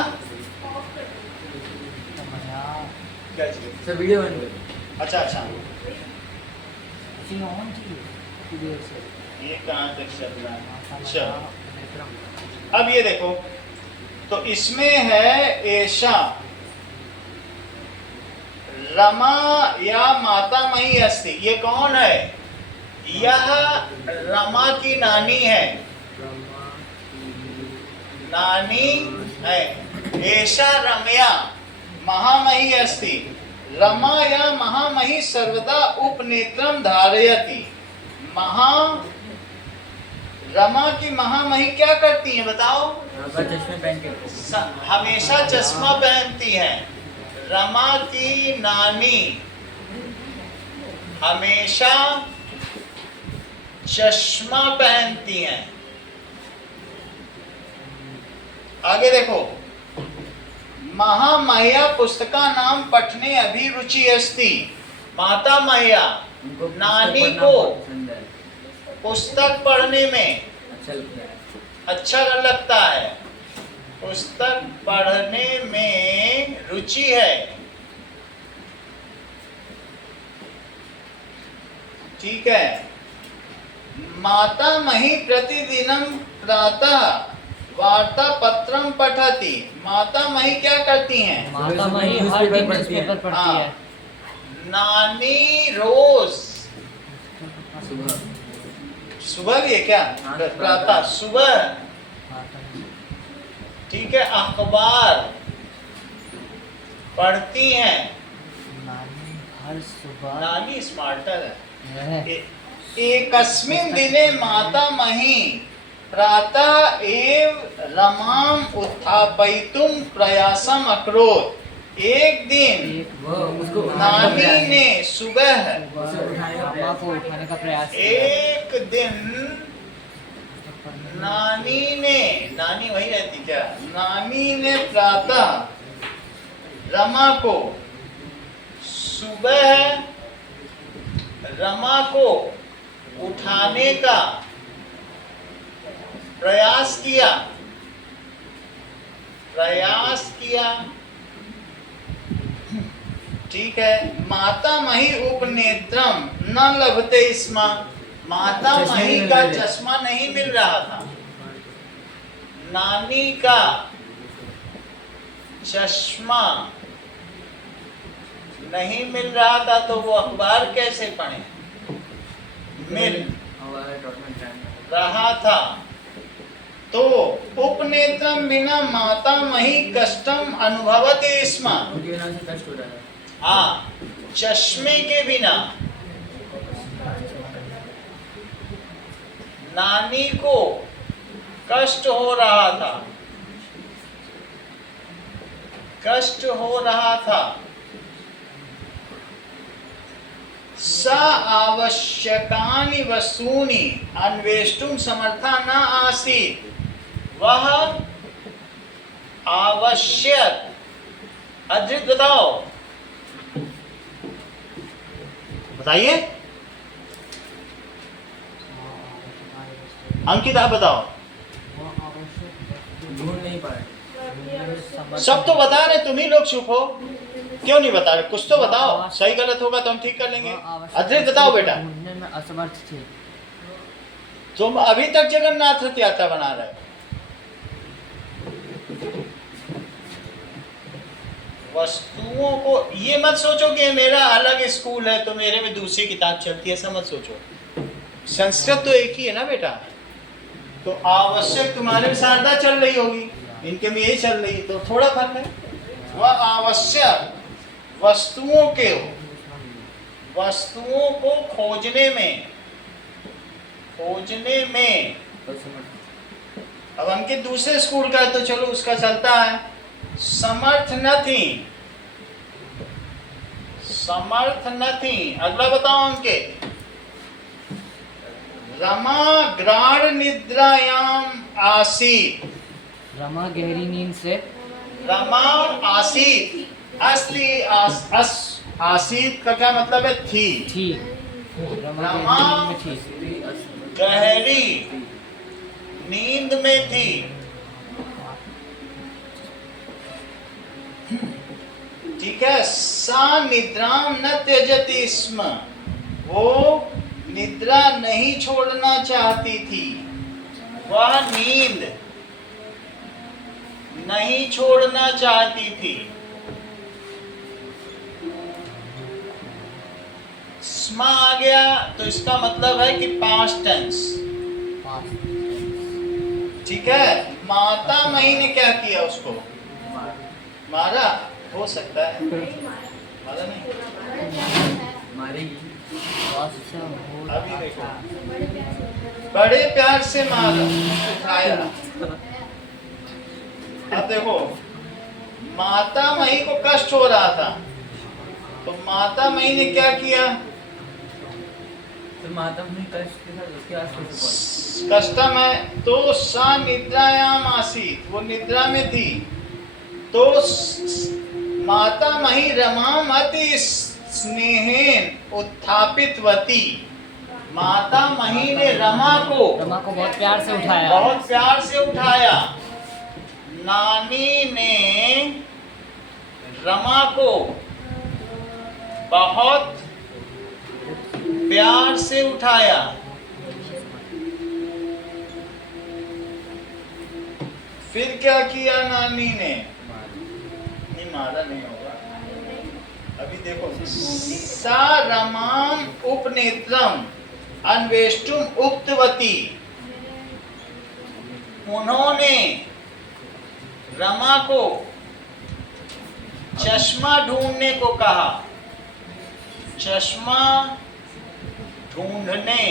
क्या चीज? सर वीडियो बन गई। अच्छा अच्छा, ऑन थी देर से। ये कहाँ तक चल रहा है? चलो अब ये देखो, तो इसमें है ऐशा रमा या माता मही अस्ति। ये कौन है? यह रमा की नानी है, नानी है। ऐशा रमया महामही अस्ति। रमा या महामही सर्वदा उपनेत्रम धारयति। रमा की महामही क्या करती है बताओ? चश्मे पहन के हमेशा चश्मा पहनती है। रमा की नानी हमेशा चश्मा पहनती हैं। आगे देखो, महामहिया पुस्तका नाम पठने अभिरुचि अस्ति। माता महिया नानी को पुस्तक पढ़ने में अच्छा लगता है, पुस्तक पढ़ने में रुचि है। ठीक है। माता मही प्रतिदिनम प्रातः वार्ता पत्रम पठती। माता मही क्या करती हैं? माता माई हर दिन न्यूज़पेपर पढ़ती है। नानी रोज सुबह सुबह भी है क्या? प्रातः सुबह, ठीक है, अखबार पढ़ती हैं। नानी हर सुबह। नानी स्मार्टर है। एकस्मिन् दिने माता मही प्रातः एव रमाम उत्थापयितुं प्रयासम अकरोत्। एक दिन उसको नानी ने सुबह, माँ को उठाने का प्रयास किया। एक दिन नानी ने, नानी वही रहती क्या? नानी ने प्रातः रमा को, सुबह रमा को जाने का प्रयास किया, प्रयास किया। ठीक है। माता मही उपनेत्रम न लभते स्म, माता मही का चश्मा नहीं मिल रहा था, नानी का चश्मा नहीं मिल रहा था, तो वो अखबार कैसे पढ़े? मिल रहा था। तो उपनेत्रम बिना माता मही कष्टम अनुभवते स्म, कष्ट हो रहा है। हाँ, चश्मे के बिना नानी को कष्ट हो रहा था, कष्ट हो रहा था। स आवश्यकानि वस्तूनि अन्वेष्टुम समर्था न आसीत्, वह आवश्यक, अद्रित बताओ, बताइए अंकित आप बताओ। ढूंढ नहीं पाए। सब तो बता रहे, तुम ही लोग चुप हो, क्यों नहीं बता रहे? कुछ तो बताओ, सही गलत होगा तो हम ठीक कर लेंगे। अद्रित बताओ बेटा। ढूंढने में असमर्थ थे। तुम अभी तक जगन्नाथ रथ यात्रा बना रहे हो। वस्तुओं को ये मत सोचो कि मेरा अलग स्कूल है तो मेरे में दूसरी किताब चलती है, ऐसा मत सोचो। संस्कृत तो एक ही है ना बेटा। तो आवश्यक तुम्हारे में शारदा चल रही होगी, इनके में यही चल रही है, तो थोड़ा फर्क है। वह आवश्यक वस्तुओं को खोजने में अब अंकित दूसरे स्कूल का है तो चलो उसका चलता है। समर्थ न थी। अगला बताओ अंकित। रमा ग्राण निद्रायाम आसीत, रमा गहरी नींद से, रमा आसीत, असली आसीत का क्या मतलब है? थी। रमा रमा गहरी नींद में थी, गहरी नींद में थी। ठीक है। सा निद्राम न त्यजति स्म, वो निद्रा नहीं छोड़ना चाहती थी, वह नींद नहीं छोड़ना चाहती थी। स्म आ गया तो इसका मतलब है कि पास्ट टेंस। ठीक है। माता मही ने क्या किया? उसको मारा, हो सकता है मारा नहीं, मारेगी। अभी देखो, बड़े प्यार से मारा, उठाया। अब देखो, माता मही को कष्ट हो रहा था तो माता मही ने क्या किया? तो माता अपनी कष्ट के साथ उसके आसपास कष्टम है तो सा निद्रायाम आसीत, वो निद्रा में थी। तो माता मही रमाम अति स्नेहेन उत्थापितवती, माता मही ने रमा को बहुत प्यार से उठाया, बहुत प्यार से उठाया। नानी ने रमा को बहुत प्यार से उठाया। फिर क्या किया नानी ने? नहीं, मारा नहीं होगा। अभी देखो, सा रमाम उपनेत्रम अन्वेष्टुम उक्तवती, उन्होंने रमा को चश्मा ढूंढने को कहा, चश्मा ढूंढने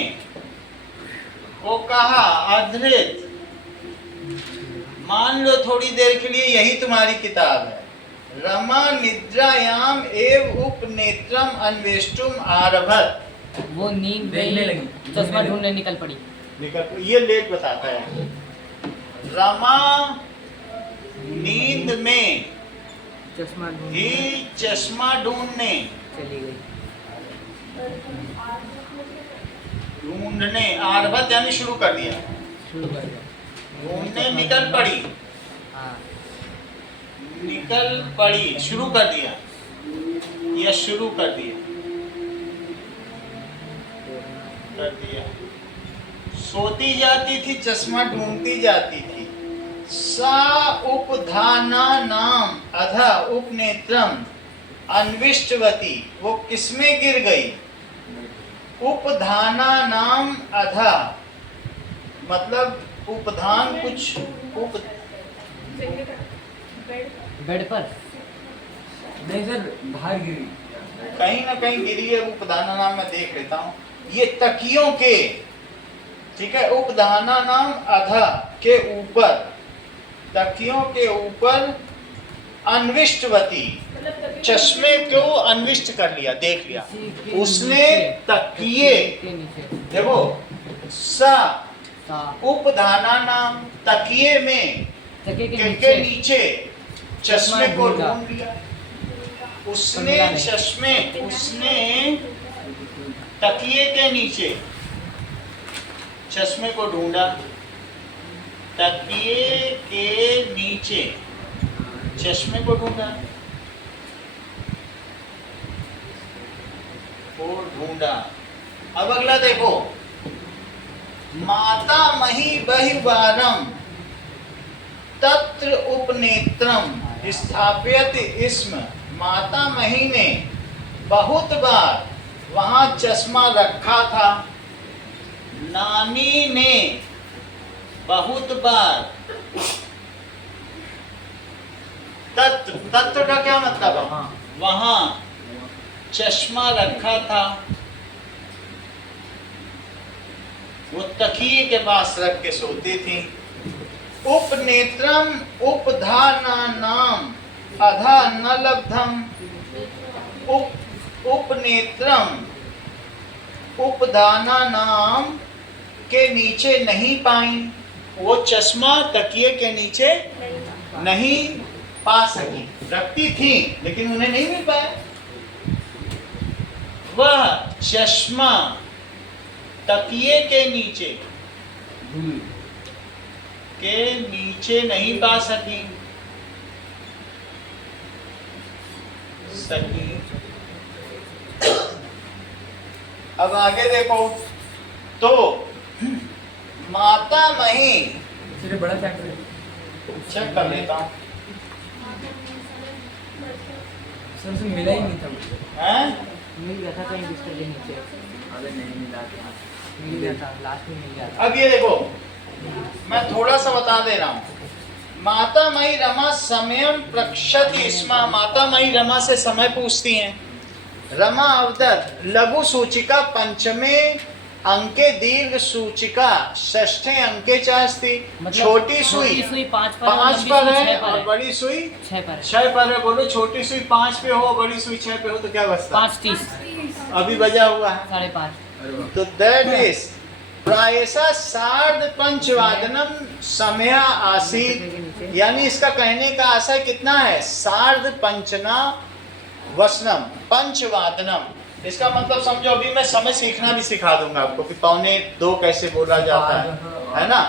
को कहा। अधृत, मान लो थोड़ी देर के लिए यही तुम्हारी किताब है। रमा निद्रायाम एव उपनेत्रम अन्वेष्टुम आरभत, वो नींद देखने में लगी, चश्मा ढूंढने निकल पड़ी। ये लेख बताता है। रमा नींद में चश्मा ही चश्मा ढूंढने चली गई। ढूंढने, आरभत यानी शुरू कर दिया, शुरू कर दिया। ढूंढने निकल पड़ी, हाँ निकल पड़ी, शुरू कर दिया या शुरू कर दिया, कर दिया। सोती जाती थी, चश्मा ढूंढती जाती थी। सा उपधाना नाम अधा उपनेत्रम अन्विष्टवती, वो किसमें गिर गई? उपधाना नाम अधा, मतलब उपधान कुछ उप बेड पर। नहीं सर, बाहर गिरी। कहीं ना कहीं गिरी है। उपधाना नाम मैं देख लेता हूँ, ये तकियों के, ठीक है, उपधाना नाम अधा के ऊपर, तकियों के ऊपर अन्विष्टवती, चश्मे को अन्विष्ट कर लिया, देख लिया इसी के उसने। नीचे, तकिए के नीचे देखो, सा सा उपधाना नाम, तकिए में तकिए के के नीचे नीचे चश्मे को ढूंढा। ढूंढ लिया उसने। मिला नहीं। चश्मे उसने तकिए के नीचे चश्मे को ढूंढा, तकिए के नीचे चश्मे को ढूंढा, को ढूंढा। अब अगला देखो, माता मही बहिवारम तत्र उपनेत्रम स्थापित इसम, माता मही ने बहुत बार वहां चश्मा रखा था। नानी ने बहुत बार, तत्र, तत्र का क्या मतलब है? वहां चश्मा रखा था, वो तकिए के पास रख के सोती थी। उपनेत्रम उपधाना नाम अधा न लब्धम, उपनेत्रम उपधाना नाम के नीचे नहीं पाई, वो चश्मा तकिए के नीचे नहीं पा सकी। रखती थी लेकिन उन्हें नहीं मिल पाया। वह चश्मा तकिए के नीचे नहीं पा सकी। अब आगे देखो, तो माता मही, सिर्फ बड़ा फैक्टर चेक कर लेता हूँ, सर उसमें मिला ही नहीं था। हैं? मिल गया था कहीं बिस्तर के नीचे, अबे नहीं मिला था। मिल गया था, लास्ट में मिल गया था। अब ये देखो, मैं थोड़ा सा बता दे रहा हूँ। माता मई रमा समयम प्रक्षति स्म, माता मई रमा से समय पूछती हैं। रमा अवदत लघु सूचिका पंचमे अंके दीर्घ सूचिका षष्ठे अंके चास्ती, मतलब छोटी सुई पाँच पर है, 5 लंबी पर सुई है 6 पर और है। बड़ी सुई 6 पर है। 6 पर है। बोलो, छोटी सुई 5 पे हो, बड़ी सुई 6 पे हो तो क्या बचता? 5:30 अभी बजा हुआ है 5:30। तो दैट इज प्रायशः सार्ध पंचवादनम समय आसीत, यानी इसका कहने का आशय कितना है? सार्ध पंचना वसनम पंचवादनम। इसका मतलब समझो, अभी मैं समय सीखना भी सिखा दूंगा आपको कि 1:45 कैसे बोला जाता है ना,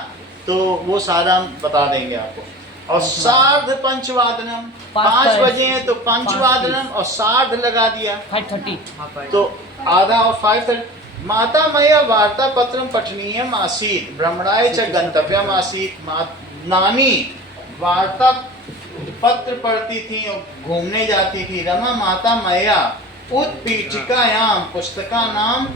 तो वो सारा बता देंगे आपको। और सार्ध पंचवादनम, 5 बजे हैं तो पंचवादनम और सार्ध लगा दिया 5:30। तो आधा और 5:30। माता मया वार्ता पत्रम पठनीयम आसीत भ्रमणाय च गंतव्यम आसीत, नानी वार्ता पत्र पढ़ती थी और घूमने जाती थी। रमा माता मया उत्पीठिकायाम पुस्तका नाम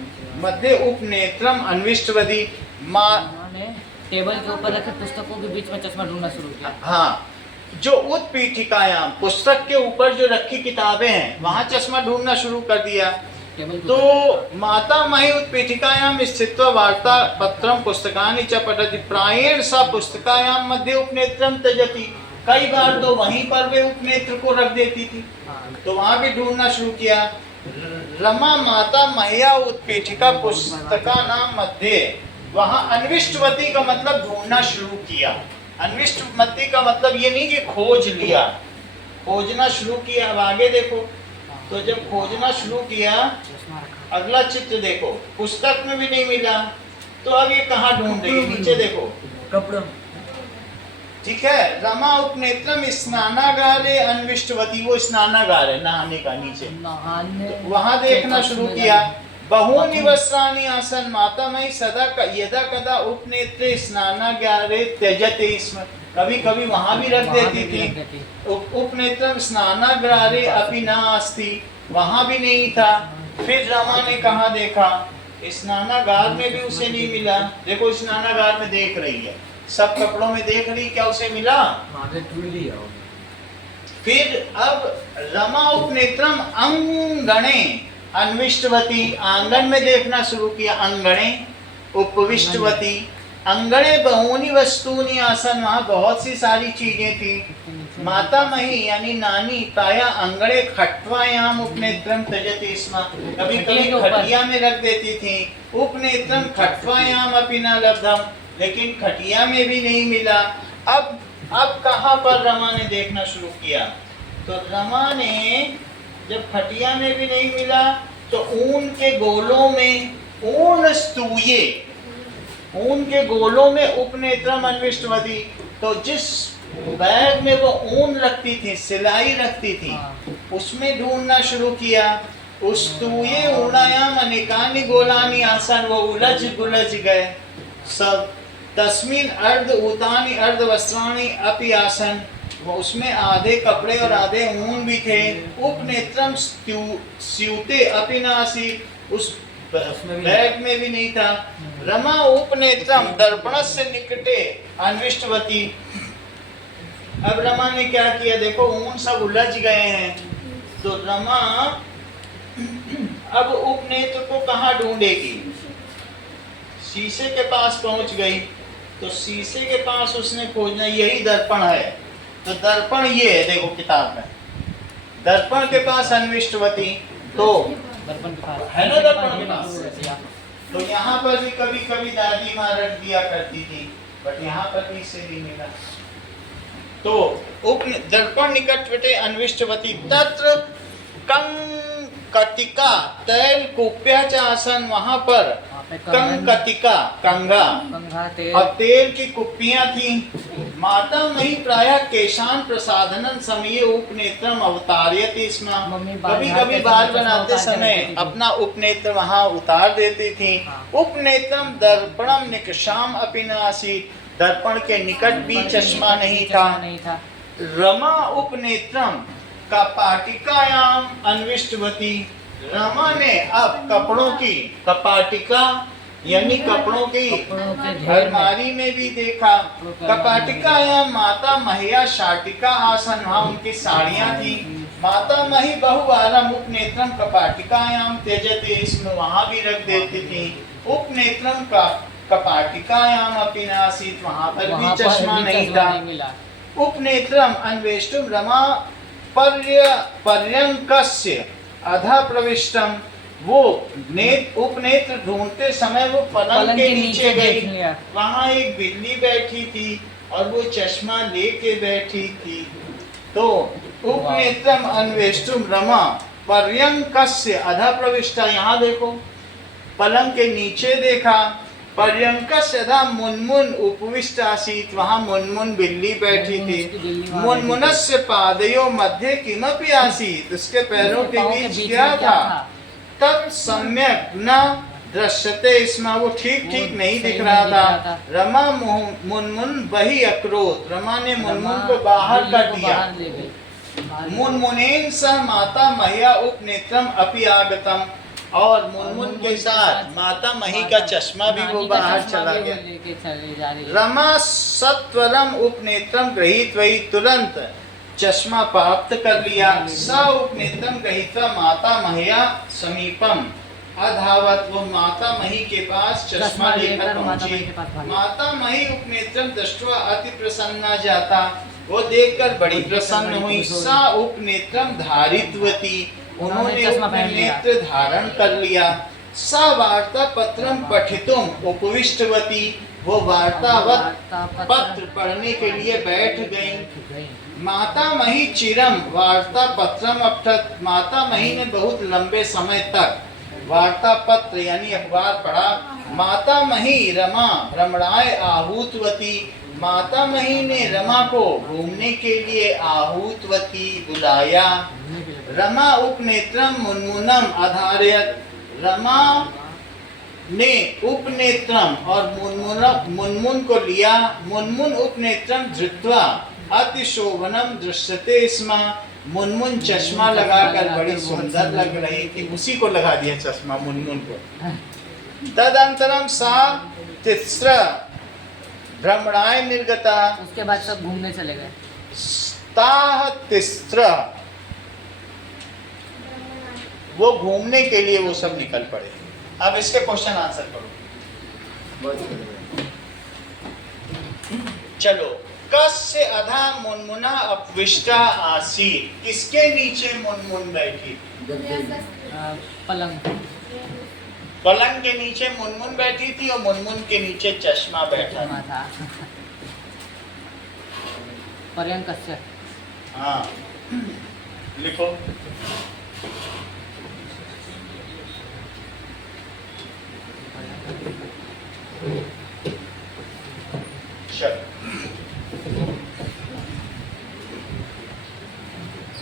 मध्य उपनेत्रम अन्विष्टवती, उन्होंने टेबल के ऊपर रखे पुस्तकों के बीच में चश्मा ढूंढना शुरू किया। हाँ, जो उत्पीठिकायाम पुस्तक के ऊपर जो रखी किताबें हैं वहां चश्मा ढूंढना शुरू कर दिया। टेबल के तो ऊपर। माता मही उत्पीठिकायाम स्थित्वा वार्ता पत्रम पुस्तकानि च पठति प्रायेण सा पुस्तकायाम मध्ये उपनेत्रम त्यजति, कई बार तो वहीं पर वे उपनेत्र को रख देती थी, तो वहां भी ढूंढना शुरू किया। रमा माता महिया उत्पीठिका पुस्तका नाम मध्य, वहां अन्विष्टवती का मतलब ढूंढना शुरू किया। अन्विष्टवती का मतलब ये नहीं कि खोज लिया, खोजना शुरू किया। अब आगे देखो, तो जब खोजना शुरू किया, चश्मा रखा। अगला चित्र देखो, पुस्तक में भी नहीं मिला, तो अब ये कहाँ ढूंढ रही है? नीचे देखो, कपड़ों। ठीक है। रमा उपनेत्रम स्नानागारे अन्विष्टवती, वो स्नानागार है नहाने का, नीचे नहाने वहां देखना शुरू किया। बहूनि वस्त्राणि आसन मातामही सदा यदा कदा उपनेत्रे स्नानागारे त्यजते स्म, कभी कभी वहां भी रख देती थी। उपनेत्रम स्नानागारे अपि न अस्ति, वहां भी नहीं था। फिर रमा ने कहा देखा, स्नानागार में भी उसे नहीं मिला। देखो स्नानागार में देख रही है, सब कपड़ों में देख रही, क्या उसे मिला? फिर अब रमा उपनेत्रम अंगणे अन्विष्टवती, आंगन में देखना शुरू किया। अंगणे उपविष्टवती, अंगणे बहूनि वस्तूनि आसन, वहां बहुत सी सारी चीजें थी। माता मही यानी नानी प्रायः अंगणे खट्वायाम उपनेत्रम त्यजति स्म, कभी कभी खटिया में रख देती थी। उपनेत्रम खट्वायाम अपि न लब्धम, लेकिन खटिया में भी नहीं मिला। अब कहाँ पर रमा ने देखना शुरू किया? तो रमा ने जब खटिया में भी नहीं मिला तो ऊन के गोलों में, ऊन स्तूये, ऊन के गोलों में उपनेत्रम अन्विष्टवती, तो जिस बैग में वो ऊन रखती थी, सिलाई रखती थी, उसमें ढूंढना शुरू किया। उस्तूये ऊणायाम अनेकानि गोलानि आसन, वो उलझ गुलझ गए सब। तस्मिन अर्ध ऊतानि अर्ध वस्त्राणि अपि आसन, वो उसमें आधे कपड़े और आधे ऊन भी थे। उपनेत्रम स्यूते अपि नासी, उस बैग में भी नहीं था। रमा उपनेत्रम दर्पणस्य निकटे अन्विष्टवती, अब रमा ने क्या किया? देखो ऊन सब उलझ गए हैं, तो रमा अब उपनेत्र को कहाँ ढूंढेगी? शीशे के पास पहुंच गई, तो शीशे के पास उसने खोजना, यही दर्पण है। तो दर्पण ये है, देखो किताब में, दर्पण के पास अन्विष्टवती, तो दर्पण के पास है ना, दर्पण के पास। तो यहाँ पर भी कभी कभी दादी माँ रख दिया करती थी, बट यहाँ पर भी इसे नहीं मिला। तो दर्पण निकटवटे अन्विष्टवती, तत्र कंकटिका तैल कुप्या च आसन, वहां पर कंकटिका, कंघा और तेल की कुप्पियां थी। माता मही प्रायः केशान प्रसाधनन समय उपनेत्रम अवतार्यति स्म, कभी कभी बाल बनाते समय अपना उपनेत्र वहां उतार देती थी। उपनेत्रम दर्पणम निकषाम अपि न आसीत्, दर्पण के निकट भी चश्मा नहीं था। रमा उपनेत्रम कपाटिकायाम अन्विष्टवती, रमा ने अब कपड़ों की कपाटिका यानी कपड़ों की अलमारी में भी देखा। कपाटिकायाम माता महिया शाटिका आसन, वहाँ उनकी साड़ियाँ थी। माता मही बहुवारम उपनेत्रम कपाटिकायाम त्यजते स्म, वहाँ भी रख देती थी। उपनेत्रम का कपाटिकायाम अपि नासीत्, वहाँ पर भी चश्मा नहीं था। उपनेत्रम अन्वेष्टुम रमा पर्यंकस्य अधा प्रविष्टम, वो उपनेत्र ढूंढते समय वो पलंग के नीचे गई, वहां एक बिल्ली बैठी थी और वो चश्मा लेके बैठी थी। तो उपनेत्रम अन्वेष्टुम रमा पर्यंकस्य अधा प्रविष्टा, यहाँ देखो पलंग के नीचे देखा। पर्यंकस्य अधा मुनमुन उपविष्ट आसीत्, वहाँ मुनमुन बिल्ली बैठी थी। मुनमुनस्य पादयो मध्ये किमपि आसीत्, उसके पैरों के बीच क्या था? तब सम्यक न दृश्यते स्म, वो ठीक नहीं दिख रहा था। रमा मुनमुन बहि अक्रोध, रमा ने मुनमुन को बाहर कर दिया। मुनमुनेन सह माता मह्या उपनेत्रम अपि आगतम, और मुनमुन के साथ माता मही का चश्मा भी वो बाहर चला गया। रमा सत्वरम उपनेत्रम गृहीत, वही तुरंत चश्मा प्राप्त कर लिया। स उपनेत्रम गृहीत्वा माता मह्या समीपम अधावत, वो माता मही के पास चश्मा लेकर पहुंची। माता मही उपनेत्रम दृष्ट्वा अति प्रसन्ना जाता, वो देखकर बड़ी प्रसन्न हुई। सा उपनेत्रम धारितवती, उन्होंने अपने नेत्र धारण कर लिया। सा वार्ता पत्रम पठितुम उपविष्टवती, वो वार्तावत पत्र पढ़ने के लिए बैठ गई। माता मही चिरम वार्ता पत्रम अपठत, माता मही ने बहुत लंबे समय तक वार्ता पत्र यानी अखबार पढ़ा। मातामही रमा रमणाय आहूतवती, मातामही ने रमा को घूमने के लिए आहूतवती बुलाया। रमा उपनेत्रम मुनमुनम अधारयत, रमा ने उपनेत्रम और मुनमुन को लिया। मुनमुन उपनेत्रम धृत्वा अतिशोभनम दृश्यते स्म, मुनमुन चश्मा लगाकर बड़ी सुंदर लग रही थी, उसी को लगा दिया चश्मा मुनमुन को। तदंतरम सा तिस्र भ्रमणाय निर्गता, उसके बाद सब घूमने चले गए। ताह तिस्र, वो घूमने के लिए वो सब निकल पड़े। अब इसके क्वेश्चन आंसर करो। चलो, कस्य अधा मुनमुना अपविष्टा आसीत्, किसके नीचे मुनमुन बैठी? पलंग। पलंग के नीचे मुनमुन बैठी थी और मुनमुन के नीचे चश्मा बैठा था। पर्यंकस्य। हाँ, लिखो।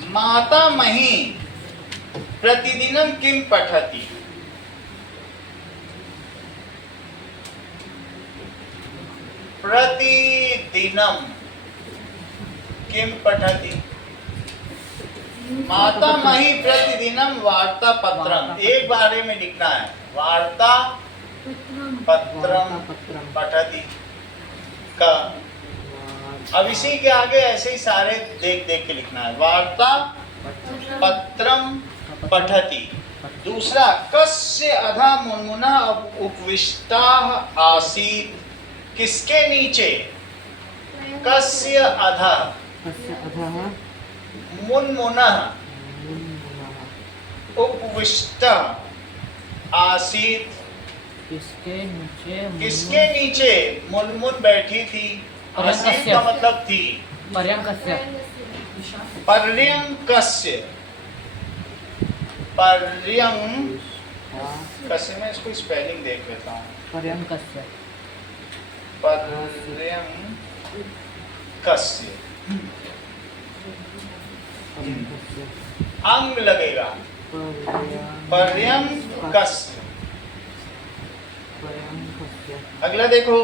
मातामही प्रतिदिनं किं पठति? प्रतिदिनं किं पठति? मातामही प्रतिदिनं वार्तापत्रम, एक बारे में लिखना है, वार्ता पत्रम पठति का। अब इसी के आगे ऐसे ही सारे देख देख के लिखना है, वार्ता पत्रम पठति। दूसरा, कस्य अधा मुनमुना उपविष्टा आसीत्, किसके नीचे? कस्य अधा मुनमुना उपविष्टा आसीत्, किसके नीचे मुनमुन बैठी थी? आसीत् का मतलब थी। पर्यंकस्य। पर्यंकस्य, पर्यंकस्य में इसको स्पेलिंग देख लेता हूँ। पर्यंकस्य। पर्यंकस्य अंग लगेगा, पर्यंकस्य। अगला देखो,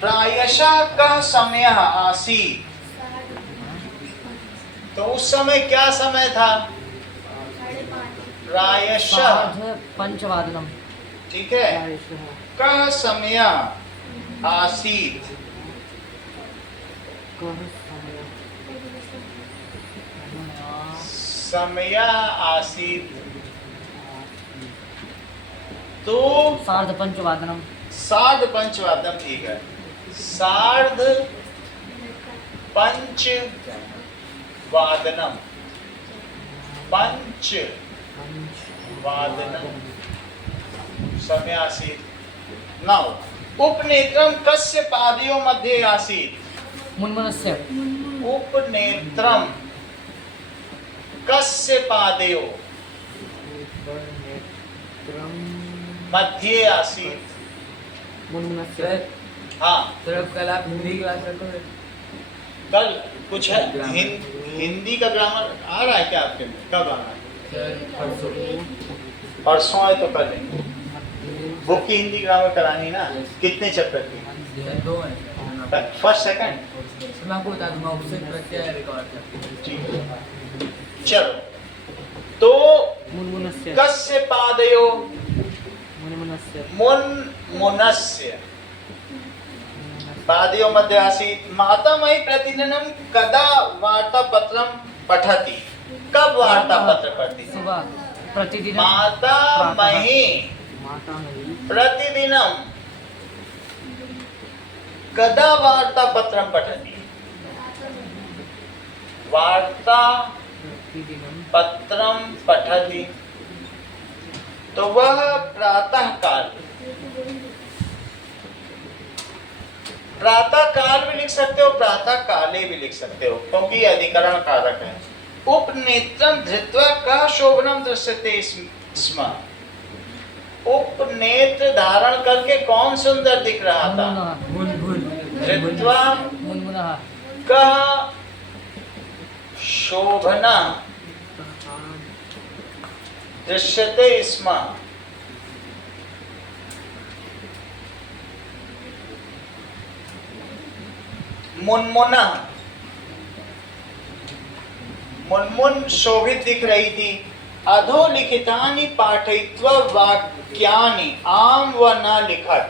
प्रायशः का समय आसीत्, तो उस समय क्या समय था? प्रायशः पंचवादनम। ठीक है, का समय आसीत्, समय आसीत्, तो सार्ध पंचवादनम। सार्ध पंचवादनम, ठीक है, सार्ध पंचवादनम, पंचवादनम समय आसीत्। नाउ, उपनेत्रम कस्य पादयोः मध्ये आसीत्? मुनमुनस्य। उपनेत्रम कस्य पादयोः मध्ये आसीत्? मुनमुनस्य। हाँ, सर कल आप हिंदी क्लास रखोगे? कल कुछ है हिंदी का ग्रामर आ रहा है क्या आपके में? कब आ रहा है? परसों है तो कर लेंगे। बुक की हिंदी ग्रामर करानी ना, कितने चैप्टर की? 2 है। First second? मैं आपको बता दूंगा, उससे प्रत्यय रिकॉर्ड है। ठीक है, चलो। तो मुनमुनस्य। कस्य पादयोः? मुनमुनस्य। मुनमुनस्य पादयोः मध्ये आसीत्। मातामही प्रतिदिनं कदा वार्तापत्रं पठति? कब वार्तापत्र पढ़ती? सुबह। प्रतिदिन। मातामही प्रतिदिनं कदा वार्तापत्रं पठति? वार्तापत्रं पठति, तो वह प्रातः काल। प्रातः काल भी लिख सकते हो, प्रातः काले भी लिख सकते हो, क्योंकि अधिकरण कारक है। उपनेत्रम धृत्वा कः शोभनम दृश्यते स्म, उपनेत्र धारण करके कौन सुंदर दिख रहा था? धृत्वा मुनमुनः कह शोभना दृश्यते स्म। मुनमुना, मुनमुन शोभित दिख रही थी। अधोलिखितानि पाठयित्वा वाक्यानि आम व न लिखत।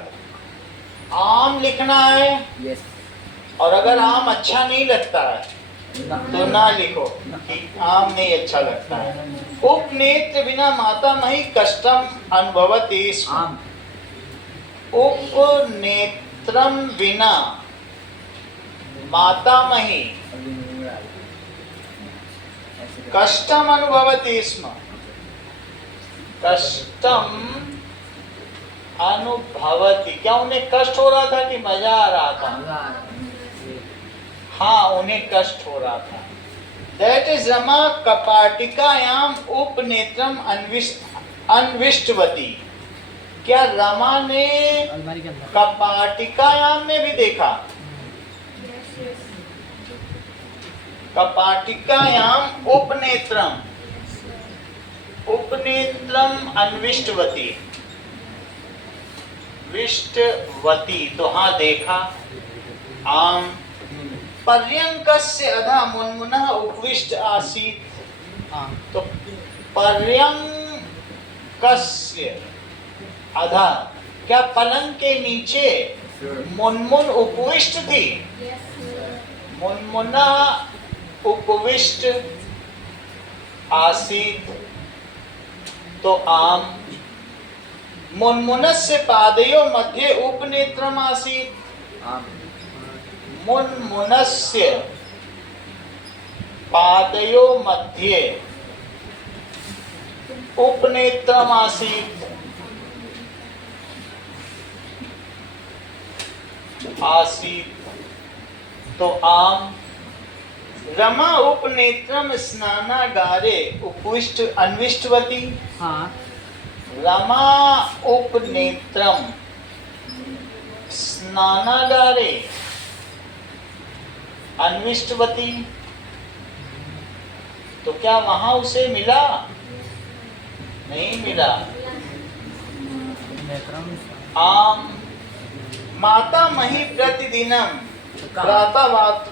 आम लिखना है, यस और अगर आम अच्छा नहीं लगता है तो ना लिखो कि आम नहीं अच्छा लगता है। उपनेत्र बिना माता मही कष्टम अनुभवति स्म। आम उपनेत्रम बिना माता मही कष्टम अनुभवति स्म। कष्टम अनुभवति, क्या उन्हें कष्ट हो रहा था कि मजा आ रहा था? हाँ, उन्हें कष्ट हो रहा था। That is Rama कपाटिकायाम उपनेत्रम अन्विष्टवती। क्या रमा ने अलमारी के अंदर कपाटिकायाम में भी देखा? कपाटिकायाम उपनेत्रम, उपनेत्रम अन्विष्टवती, विष्टवती तो हाँ देखा। आम पर्यंकस्य अधा मुनमुनः उपविष्ट आसीत्। हाँ तो पर्यंकस्य अधा, क्या पलंग के नीचे मुनमुन उपविष्ट थी? मुनमुना उपविष्ट आसीत् तो आम। मुनमुनस्य पादयो मध्ये उपनेत्रम आसीत्। आम मुनमुनस्य पादयो मध्ये उपनेत्रम आसीत्। तो आम। रमा उपनेत्रम स्नानागारे उपविष्ट अन्विष्टवती। हाँ रमा उपनेत्रम स्नानागारे अन्विष्टवती, तो क्या वहां उसे मिला? नहीं मिला। आम। माता मही प्रतिदिनम प्रातः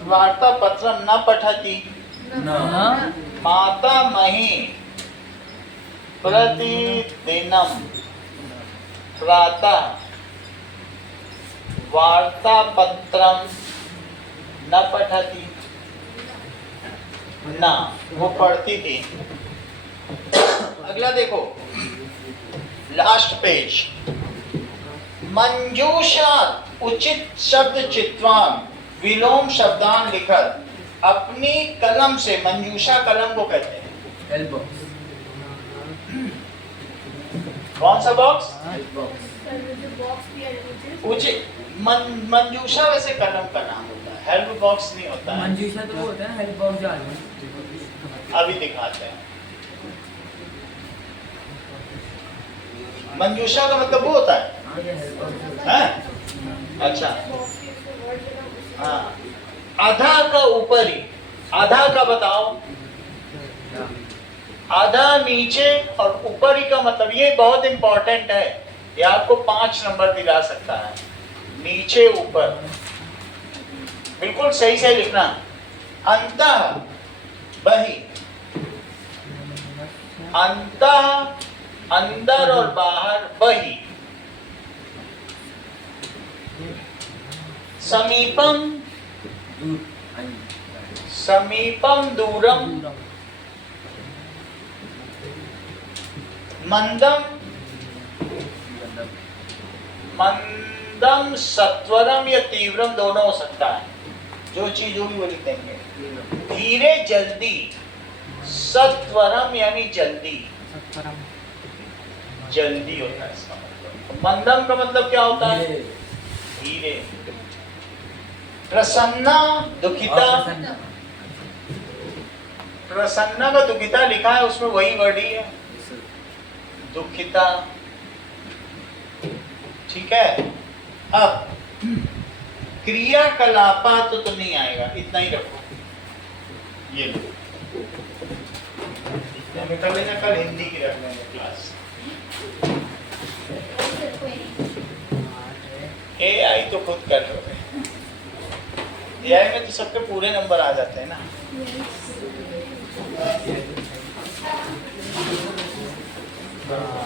वार्ता पत्रम न पठति। माता मही प्रतिदिनम प्रातः वार्ता पत्रम न पठती। ना, वो पढ़ती थी। अगला देखो, लास्ट पेज। मंजूषा उचित शब्द चित्वान विलोम शब्दान लिखत। अपनी कलम से, मंजूषा कलम को कहते हैं। हेल्प बॉक्स, कौन सा बॉक्स? Help box. उचित मंजूषा वैसे कलम का नाम होता है, हेल्प बॉक्स नहीं होता है। मंजूषा तो वो होता है, हेल्प बॉक्स जो आदमी अभी दिखाते हैं। मंजूषा का मतलब वो होता है, हैं? अच्छा, हाँ। आधा का ऊपरी, आधा का बताओ। आधा नीचे और ऊपरी का मतलब, ये बहुत इंपॉर्टेंट है, ये आपको 5 नंबर दिला सकता है। नीचे ऊपर बिल्कुल सही से लिखना। अंतः बही, अंतः अंदर और बाहर, बही। समीपम, समीपम दूरम, मंदम, मंदम सत्वरम या तीव्रम दोनों हो सकता है, जो चीज होगी वो लिख देंगे। धीरे जल्दी, सत्वरम यानी जल्दी, जल्दी होता है इसका मतलब। मंदम का मतलब क्या होता है? धीरे। प्रसन्ना दुखिता, प्रसन्ना का दुखिता लिखा है, उसमें वही वर्ड ही है, दुखिता। ठीक है। अब क्रियाकलापा तो नहीं आएगा, इतना ही रखो। ये लो, हमें कल ना कल हिंदी की रख लेंगे क्लास। AI तो खुद कर लो। AI में तो सबके पूरे नंबर आ जाते हैं ना। हाँ।